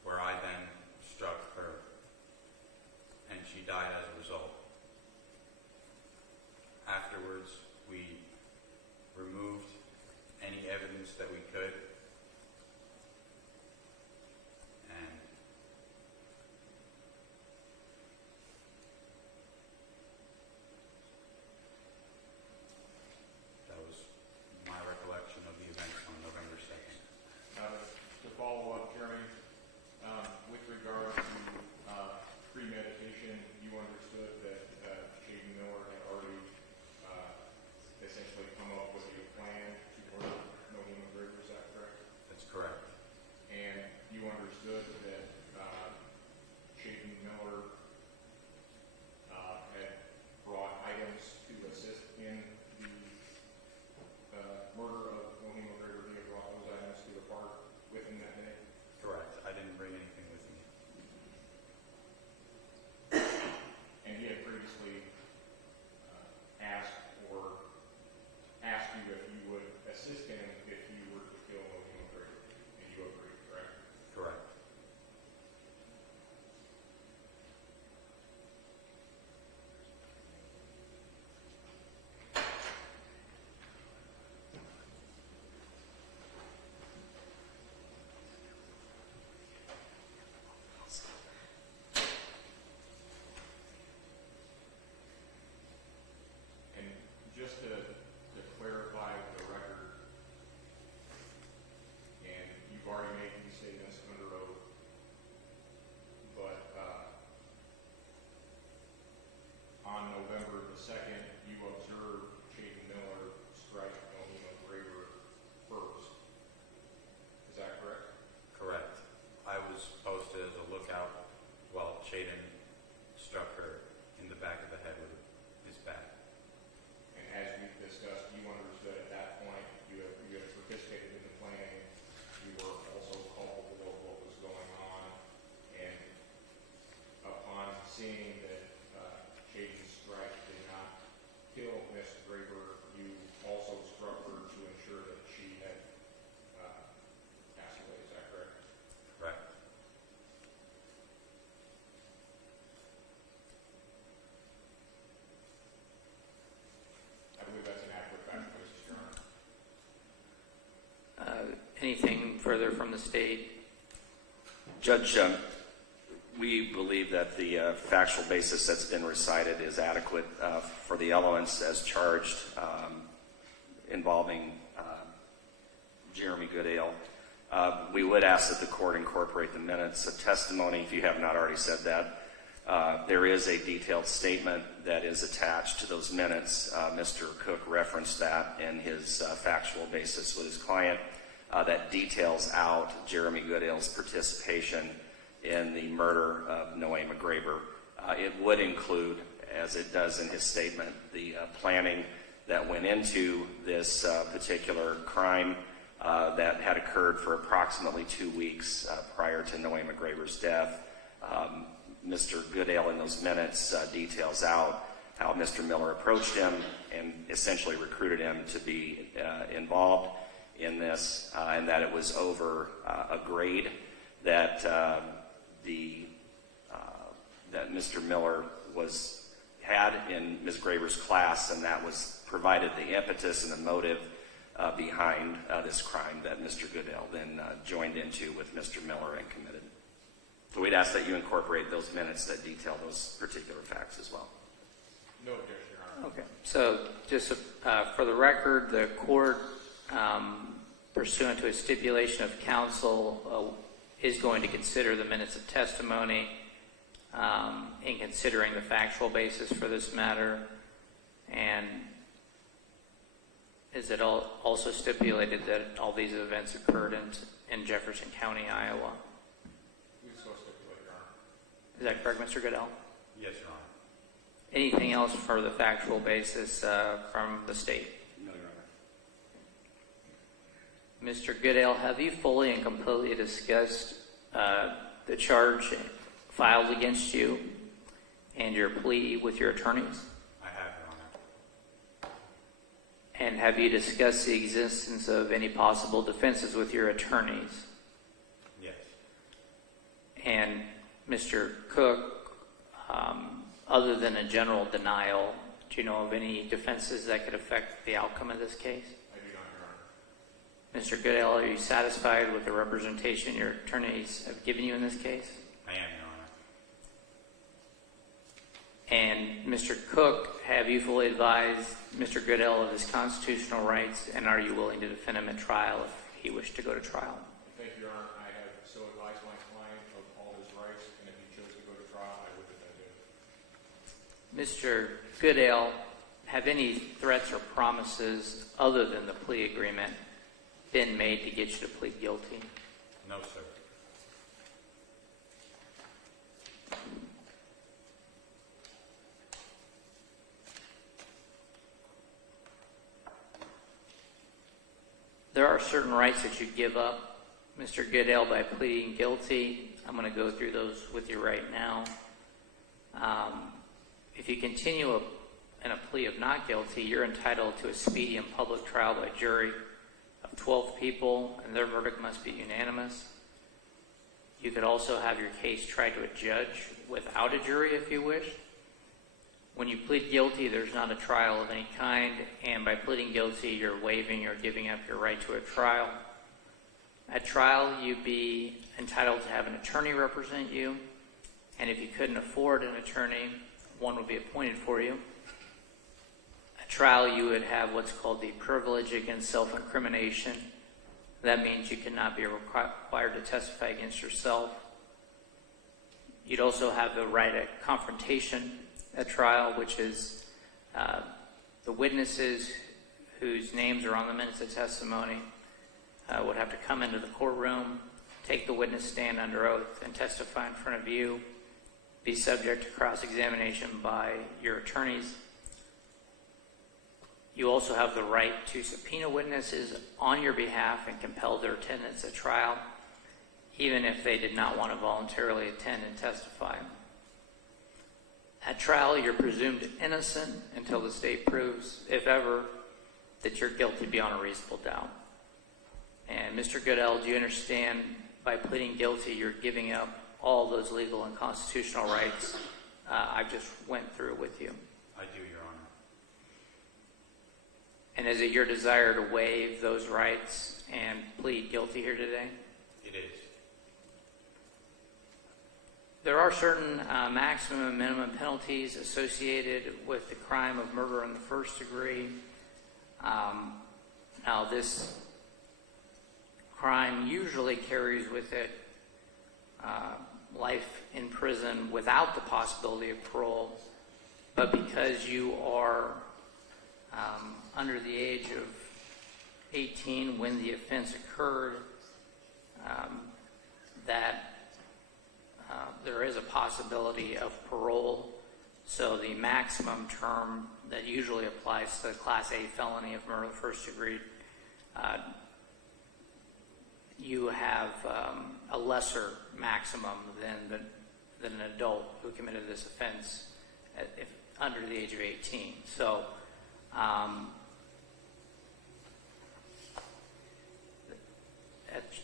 where I then struck her, and she died as a result. Afterwards, we removed any evidence that we could, and that was my recollection of the events on November 2nd. To follow up, Jeremy, with regard to premeditation, you understood that Shaden Miller had already essentially come up with a plan to murder Nohema Graber, is that correct? That's correct. And you understood that Shaden Miller had brought items to assist in the murder of Nohema Graber. He had brought those items to the park with him that day? Correct. I didn't bring anything with me. And he had previously asked you if you would assist him if you were to kill Nohema Graber, and you agreed, correct? Correct. And just to clarify the record, and you've already made these statements under oath, but on November the 2nd, you observed Shaden Miller strike Nohema Graber first. Is that correct? Correct. I was posted as a lookout while Shaden struck her in the back of the head with his bat. And as we've discussed, you understood at that point you had participated in the planning. You were also culpable of what was going on. And upon seeing that Shaden's strike did not kill Miss Graber, you also struck her to ensure that she had passed away. Is that correct? Correct. I believe that's an accurate fact, Mr. Chairman. Anything further from the state? Judge, we believe that the factual basis that's been recited is adequate for the elements as charged involving Jeremy Goodale. We would ask that the court incorporate the minutes of testimony, if you have not already said that. There is a detailed statement that is attached to those minutes. Mr. Cook referenced that in his factual basis with his client that details out Jeremy Goodale's participation in the murder of Nohema Graber. It would include, as it does in his statement, the planning that went into this particular crime that had occurred for approximately 2 weeks prior to Nohema Graber's death. Mr. Goodale in those minutes details out how Mr. Miller approached him and essentially recruited him to be involved in this, and that it was over a grade that that Mr. Miller had in Ms. Graber's class, and that was provided the impetus and the motive behind this crime that Mr. Goodale then joined into with Mr. Miller and committed. So we'd ask that you incorporate those minutes that detail those particular facts as well. No objection, Your Honor. Okay. So just for the record, the court pursuant to a stipulation of counsel, is going to consider the minutes of testimony in considering the factual basis for this matter. And is it also stipulated that all these events occurred in Jefferson County, Iowa? We so stipulate, Your Honor. Is that correct, Mr. Goodale? Yes, Your Honor. Anything else for the factual basis from the state? No, Your Honor. Mr. Goodale, have you fully and completely discussed the charge filed against you and your plea with your attorneys? I have, Your Honor. And have you discussed the existence of any possible defenses with your attorneys? Yes. And Mr. Cook, other than a general denial, do you know of any defenses that could affect the outcome of this case? I do not, Your Honor. Mr. Goodale, are you satisfied with the representation your attorneys have given you in this case? I am, Your Honor. And Mr. Cook, have you fully advised Mr. Goodale of his constitutional rights, and are you willing to defend him at trial if he wished to go to trial? Thank you, Your Honor. I have so advised my client of all his rights, and if he chose to go to trial, I would defend him. Mr. Goodale, have any threats or promises other than the plea agreement been made to get you to plead guilty? No, sir. There are certain rights that you give up, Mr. Goodale, by pleading guilty. I'm going to go through those with you right now. If you continue in a plea of not guilty, you're entitled to a speedy and public trial by jury of 12 people, and their verdict must be unanimous. You could also have your case tried to a judge without a jury if you wish. When you plead guilty, there's not a trial of any kind, and by pleading guilty, you're waiving or giving up your right to a trial. At trial, you'd be entitled to have an attorney represent you, and if you couldn't afford an attorney, one would be appointed for you. At trial, you would have what's called the privilege against self-incrimination. That means you cannot be required to testify against yourself. You'd also have the right at confrontation at trial, which is the witnesses whose names are on the minutes of testimony would have to come into the courtroom, take the witness stand under oath, and testify in front of you, be subject to cross-examination by your attorneys. You also have the right to subpoena witnesses on your behalf and compel their attendance at trial, even if they did not want to voluntarily attend and testify. At trial, you're presumed innocent until the state proves, if ever, that you're guilty beyond a reasonable doubt. And Mr. Goodale, do you understand by pleading guilty, you're giving up all those legal and constitutional rights I just went through with you? I do, Your Honor. And is it your desire to waive those rights and plead guilty here today? It is. There are certain maximum and minimum penalties associated with the crime of murder in the first degree. Now, this crime usually carries with it life in prison without the possibility of parole, but because you are under the age of 18 when the offense occurred, there is a possibility of parole. So the maximum term that usually applies to the Class A felony of murder in the first degree, you have a lesser maximum than an adult who committed this offense under the age of 18. So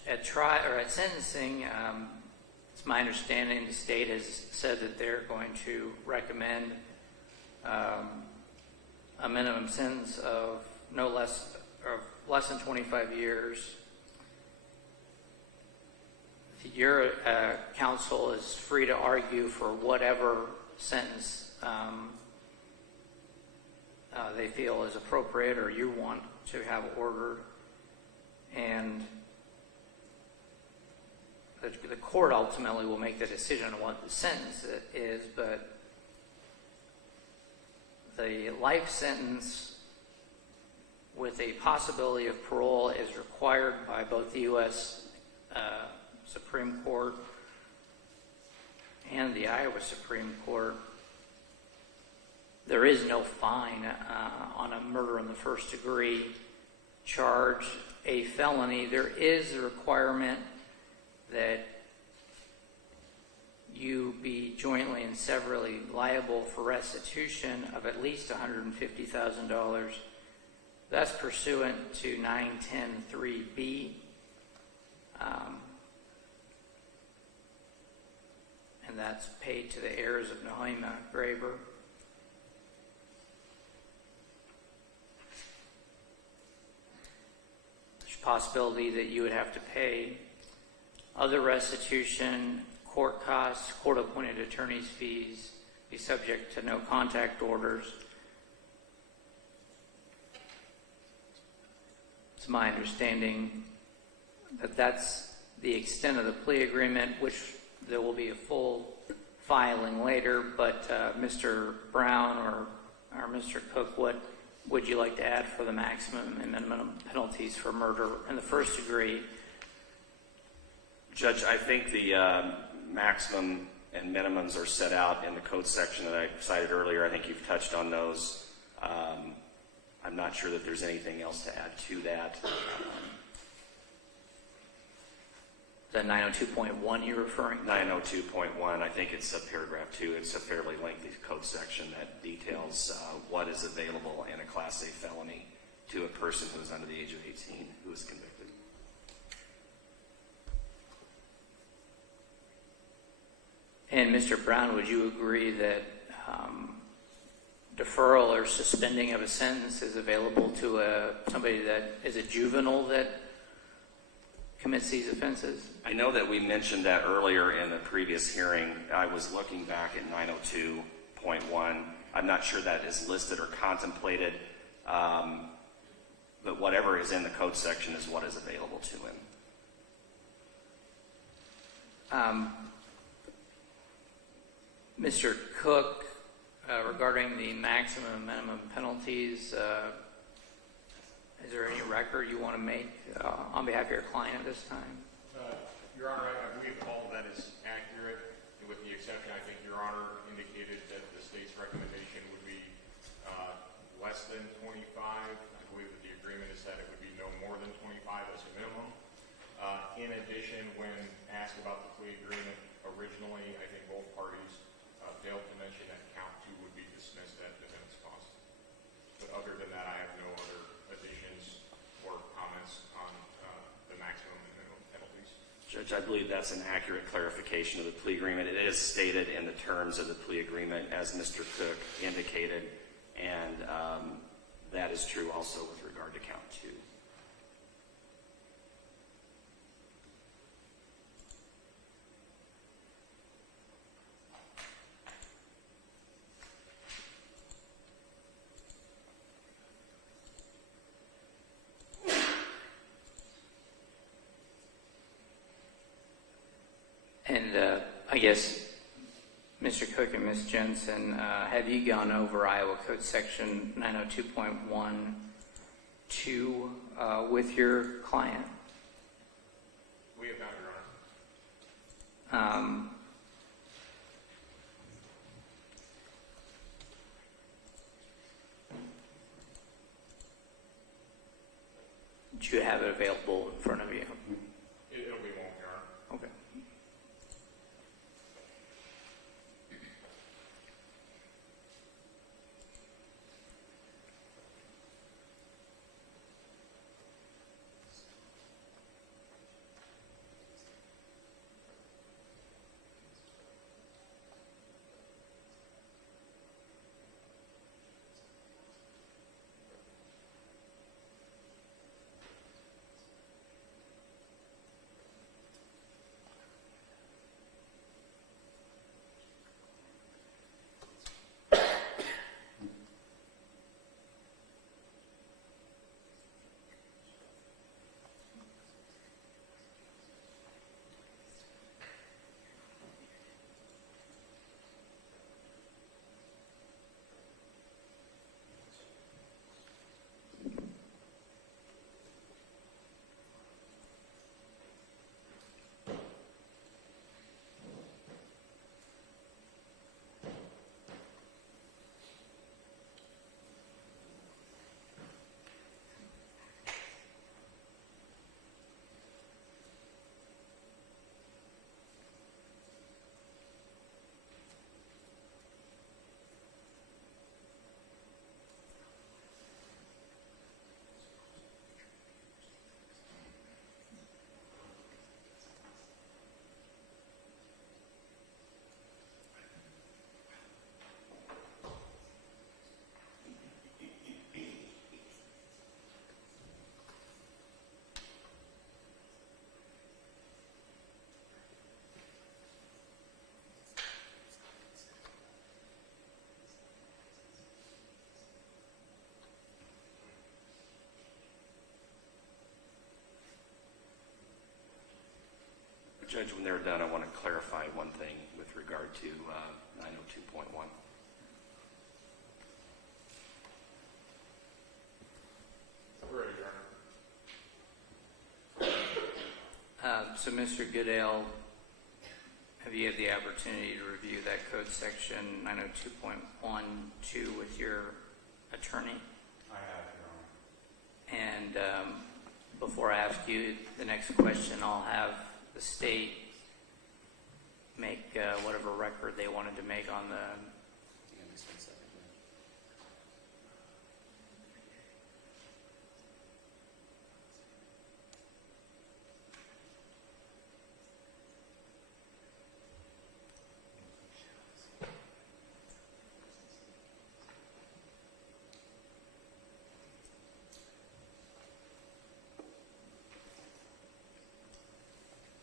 at trial or at sentencing, it's my understanding the state has said that they're going to recommend a minimum sentence of less than 25 years. Your counsel is free to argue for whatever sentence they feel is appropriate or you want to have ordered. and the court ultimately will make the decision on what the sentence is, but the life sentence with a possibility of parole is required by both the U.S. Supreme Court and the Iowa Supreme Court. There is no fine on a murder in the first degree charge, a felony. There is a requirement that you be jointly and severally liable for restitution of at least $150,000. That's pursuant to 910(3)(b. And that's paid to the heirs of Nohema Graber. There's a possibility that you would have to pay other restitution, court costs, court-appointed attorney's fees, be subject to no contact orders. It's my understanding that that's the extent of the plea agreement, which there will be a full filing later, but Mr. Brown or Mr. Cook, what would you like to add for the maximum and minimum penalties for murder in the first degree? Judge, I think the maximum and minimums are set out in the code section that I cited earlier. I think you've touched on those. I'm not sure that there's anything else to add to that. The 902.1 you're referring to? 902.1, I think it's paragraph 2. It's a fairly lengthy code section that details what is available in a Class A felony to a person who is under the age of 18 who is convicted. And Mr. Brown, would you agree that deferral or suspending of a sentence is available to somebody that is a juvenile that commits these offenses? I know that we mentioned that earlier in the previous hearing. I was looking back at 902.1. I'm not sure that is listed or contemplated, but whatever is in the code section is what is available to him. Mr. Cook, regarding the maximum and minimum penalties, is there any record you want to make on behalf of your client at this time? Your Honor, I believe all of that is accurate, with the exception, I think Your Honor indicated that the state's recommendation would be less than 25. I believe that the agreement is that it would be no more than 25 as a minimum. In addition, when asked about the plea agreement originally, I think both parties failed to mention that count 2 would be dismissed at defense cost. But other than that, I have no other additions or comments on the maximum and minimum penalties. Judge, I believe that's an accurate clarification of the plea agreement. It is stated in the terms of the plea agreement as Mr. Cook indicated, and that is true also with regard to count 2. And I guess, Mr. Cook and Ms. Jensen, have you gone over Iowa Code Section 902.1.2 with your client? We have not, Your Honor. Do you have it available in front of you? It'll be long, Your Honor. Okay. Judge, when they're done, I want to clarify one thing with regard to 902.1. Ready, Your Honor. So, Mr. Goodale, have you had the opportunity to review that code section 902.12 with your attorney? I have, Your Honor. And before I ask you the next question, I'll have the state make whatever record they wanted to make on the.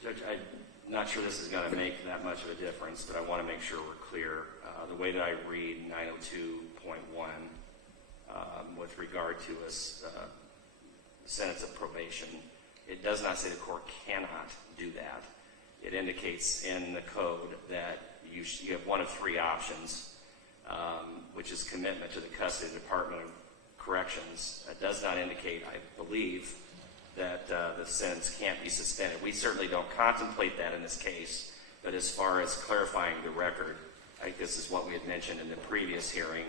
Judge, I'm not sure this is going to make that much of a difference, but I want to make sure we're clear. The way that I read 902.1 with regard to a sentence of probation, it does not say the court cannot do that. It indicates in the code that you have one of three options, which is commitment to the custody of the Department of Corrections. It does not indicate, I believe, that the sentence can't be suspended. We certainly don't contemplate that in this case, but as far as clarifying the record, I think this is what we had mentioned in the previous hearing.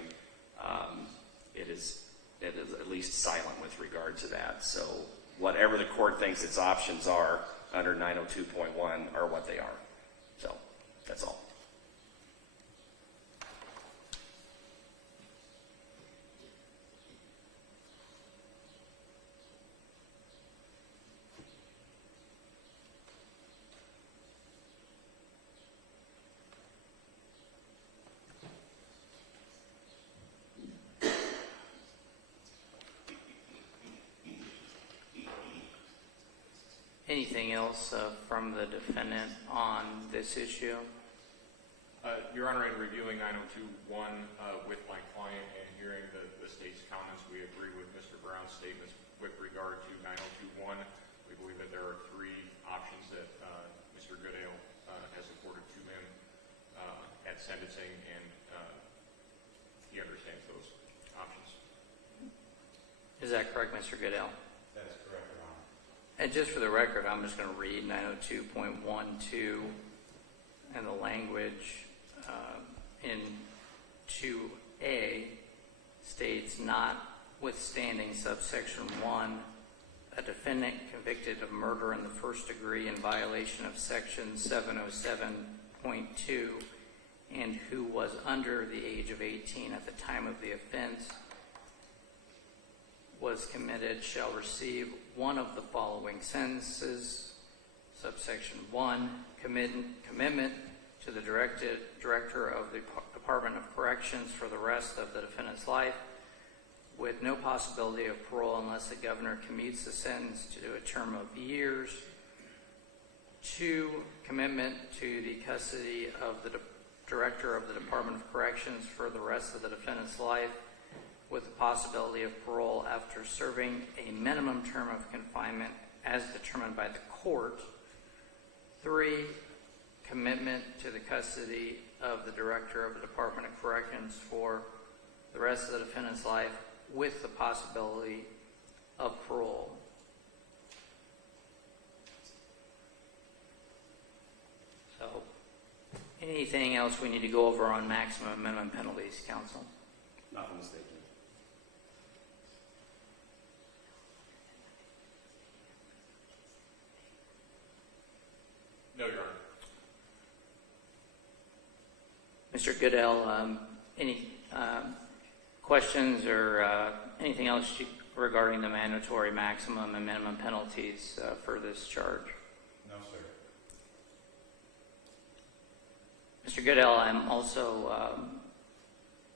It is at least silent with regard to that. So whatever the court thinks its options are under 902.1 are what they are. So that's all. Anything else from the defendant on this issue? Your Honor, in reviewing 902.1 with my client and hearing the state's comments, we agree with Mr. Brown's statements with regard to 902.1. We believe that there are three options that Mr. Goodale has afforded to him at sentencing, and he understands those options. Is that correct, Mr. Goodale? That's correct, Your Honor. And just for the record, I'm just going to read 902.12, and the language in 2A states, notwithstanding subsection 1, a defendant convicted of murder in the first degree in violation of section 707.2 and who was under the age of 18 at the time of the offense was committed shall receive one of the following sentences. Subsection 1, commitment to the director of the Department of Corrections for the rest of the defendant's life with no possibility of parole unless the governor commutes the sentence to a term of years. 2, commitment to the custody of the director of the Department of Corrections for the rest of the defendant's life with the possibility of parole after serving a minimum term of confinement as determined by the court. 3, commitment to the custody of the director of the Department of Corrections for the rest of the defendant's life with the possibility of parole. So, anything else we need to go over on maximum and minimum penalties, counsel? Not from the state. No, Your Honor. Mr. Goodale, any questions or anything else regarding the mandatory maximum and minimum penalties for this charge? No, sir. Mr. Goodale, I'm also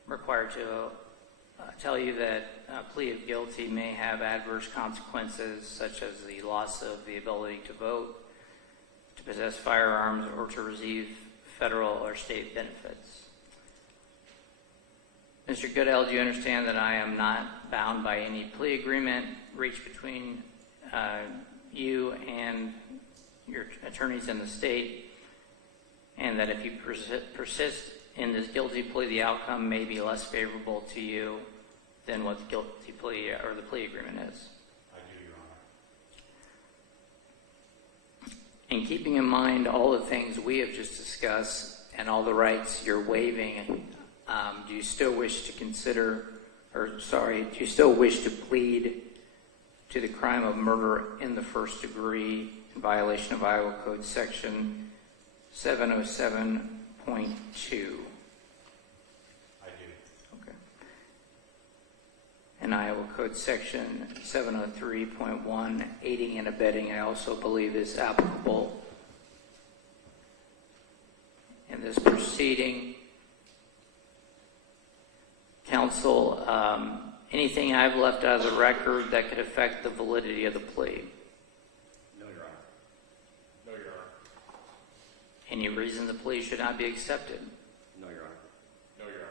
required to tell you that a plea of guilty may have adverse consequences such as the loss of the ability to vote, to possess firearms, or to receive federal or state benefits. Mr. Goodale, do you understand that I am not bound by any plea agreement reached between you and your attorneys in the state, and that if you persist in this guilty plea, the outcome may be less favorable to you than what the guilty plea or the plea agreement is. I do, Your Honor. In keeping in mind all the things we have just discussed and all the rights you're waiving, do you still wish to plead to the crime of murder in the first degree in violation of Iowa Code Section 707.2? I do. Okay. And Iowa Code Section 703.1, aiding and abetting, I also believe is applicable in this proceeding. Counsel, anything I've left out of the record that could affect the validity of the plea? No, Your Honor. No, Your Honor. Any reason the plea should not be accepted? No, Your Honor. No, Your Honor.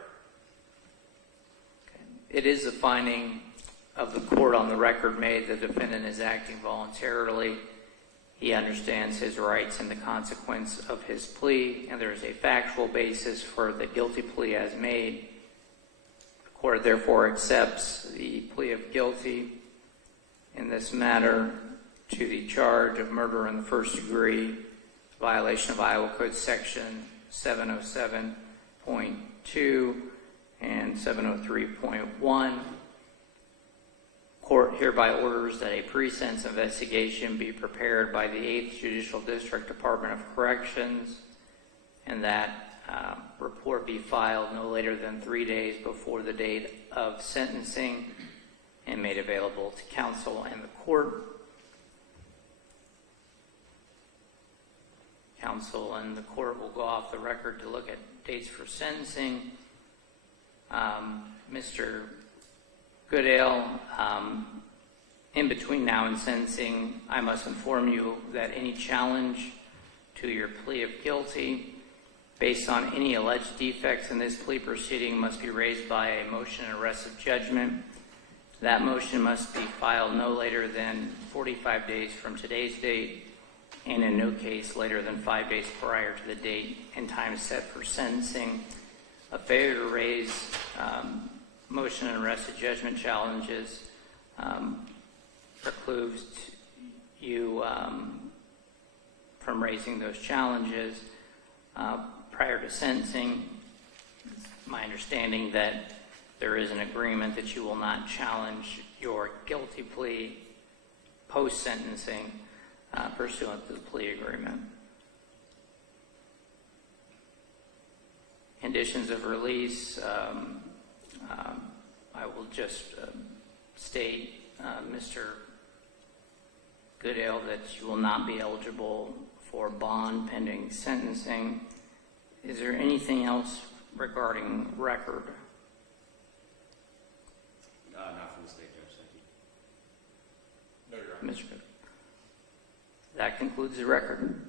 Okay. It is a finding of the court on the record made the defendant is acting voluntarily. He understands his rights and the consequence of his plea, and there is a factual basis for the guilty plea as made. The court therefore accepts the plea of guilty in this matter to the charge of murder in the first degree, violation of Iowa Code Section 707.2 and 703.1. Court hereby orders that a pre-sentence investigation be prepared by the 8th Judicial District Department of Corrections, and that report be filed no later than 3 days before the date of sentencing and made available to counsel and the court. Counsel and the court will go off the record to look at dates for sentencing. Mr. Goodale, in between now and sentencing, I must inform you that any challenge to your plea of guilty based on any alleged defects in this plea proceeding must be raised by a motion and arrest of judgment. That motion must be filed no later than 45 days from today's date, and in no case later than 5 days prior to the date and time set for sentencing. A failure to raise motion and arrest of judgment challenges precludes you from raising those challenges prior to sentencing. It's my understanding that there is an agreement that you will not challenge your guilty plea post-sentencing pursuant to the plea agreement. Conditions of release, I will just state, Mr. Goodale, that you will not be eligible for bond pending sentencing. Is there anything else regarding record? Not from the state judge, thank you. No, Your Honor. Mr. Goodale. That concludes the record.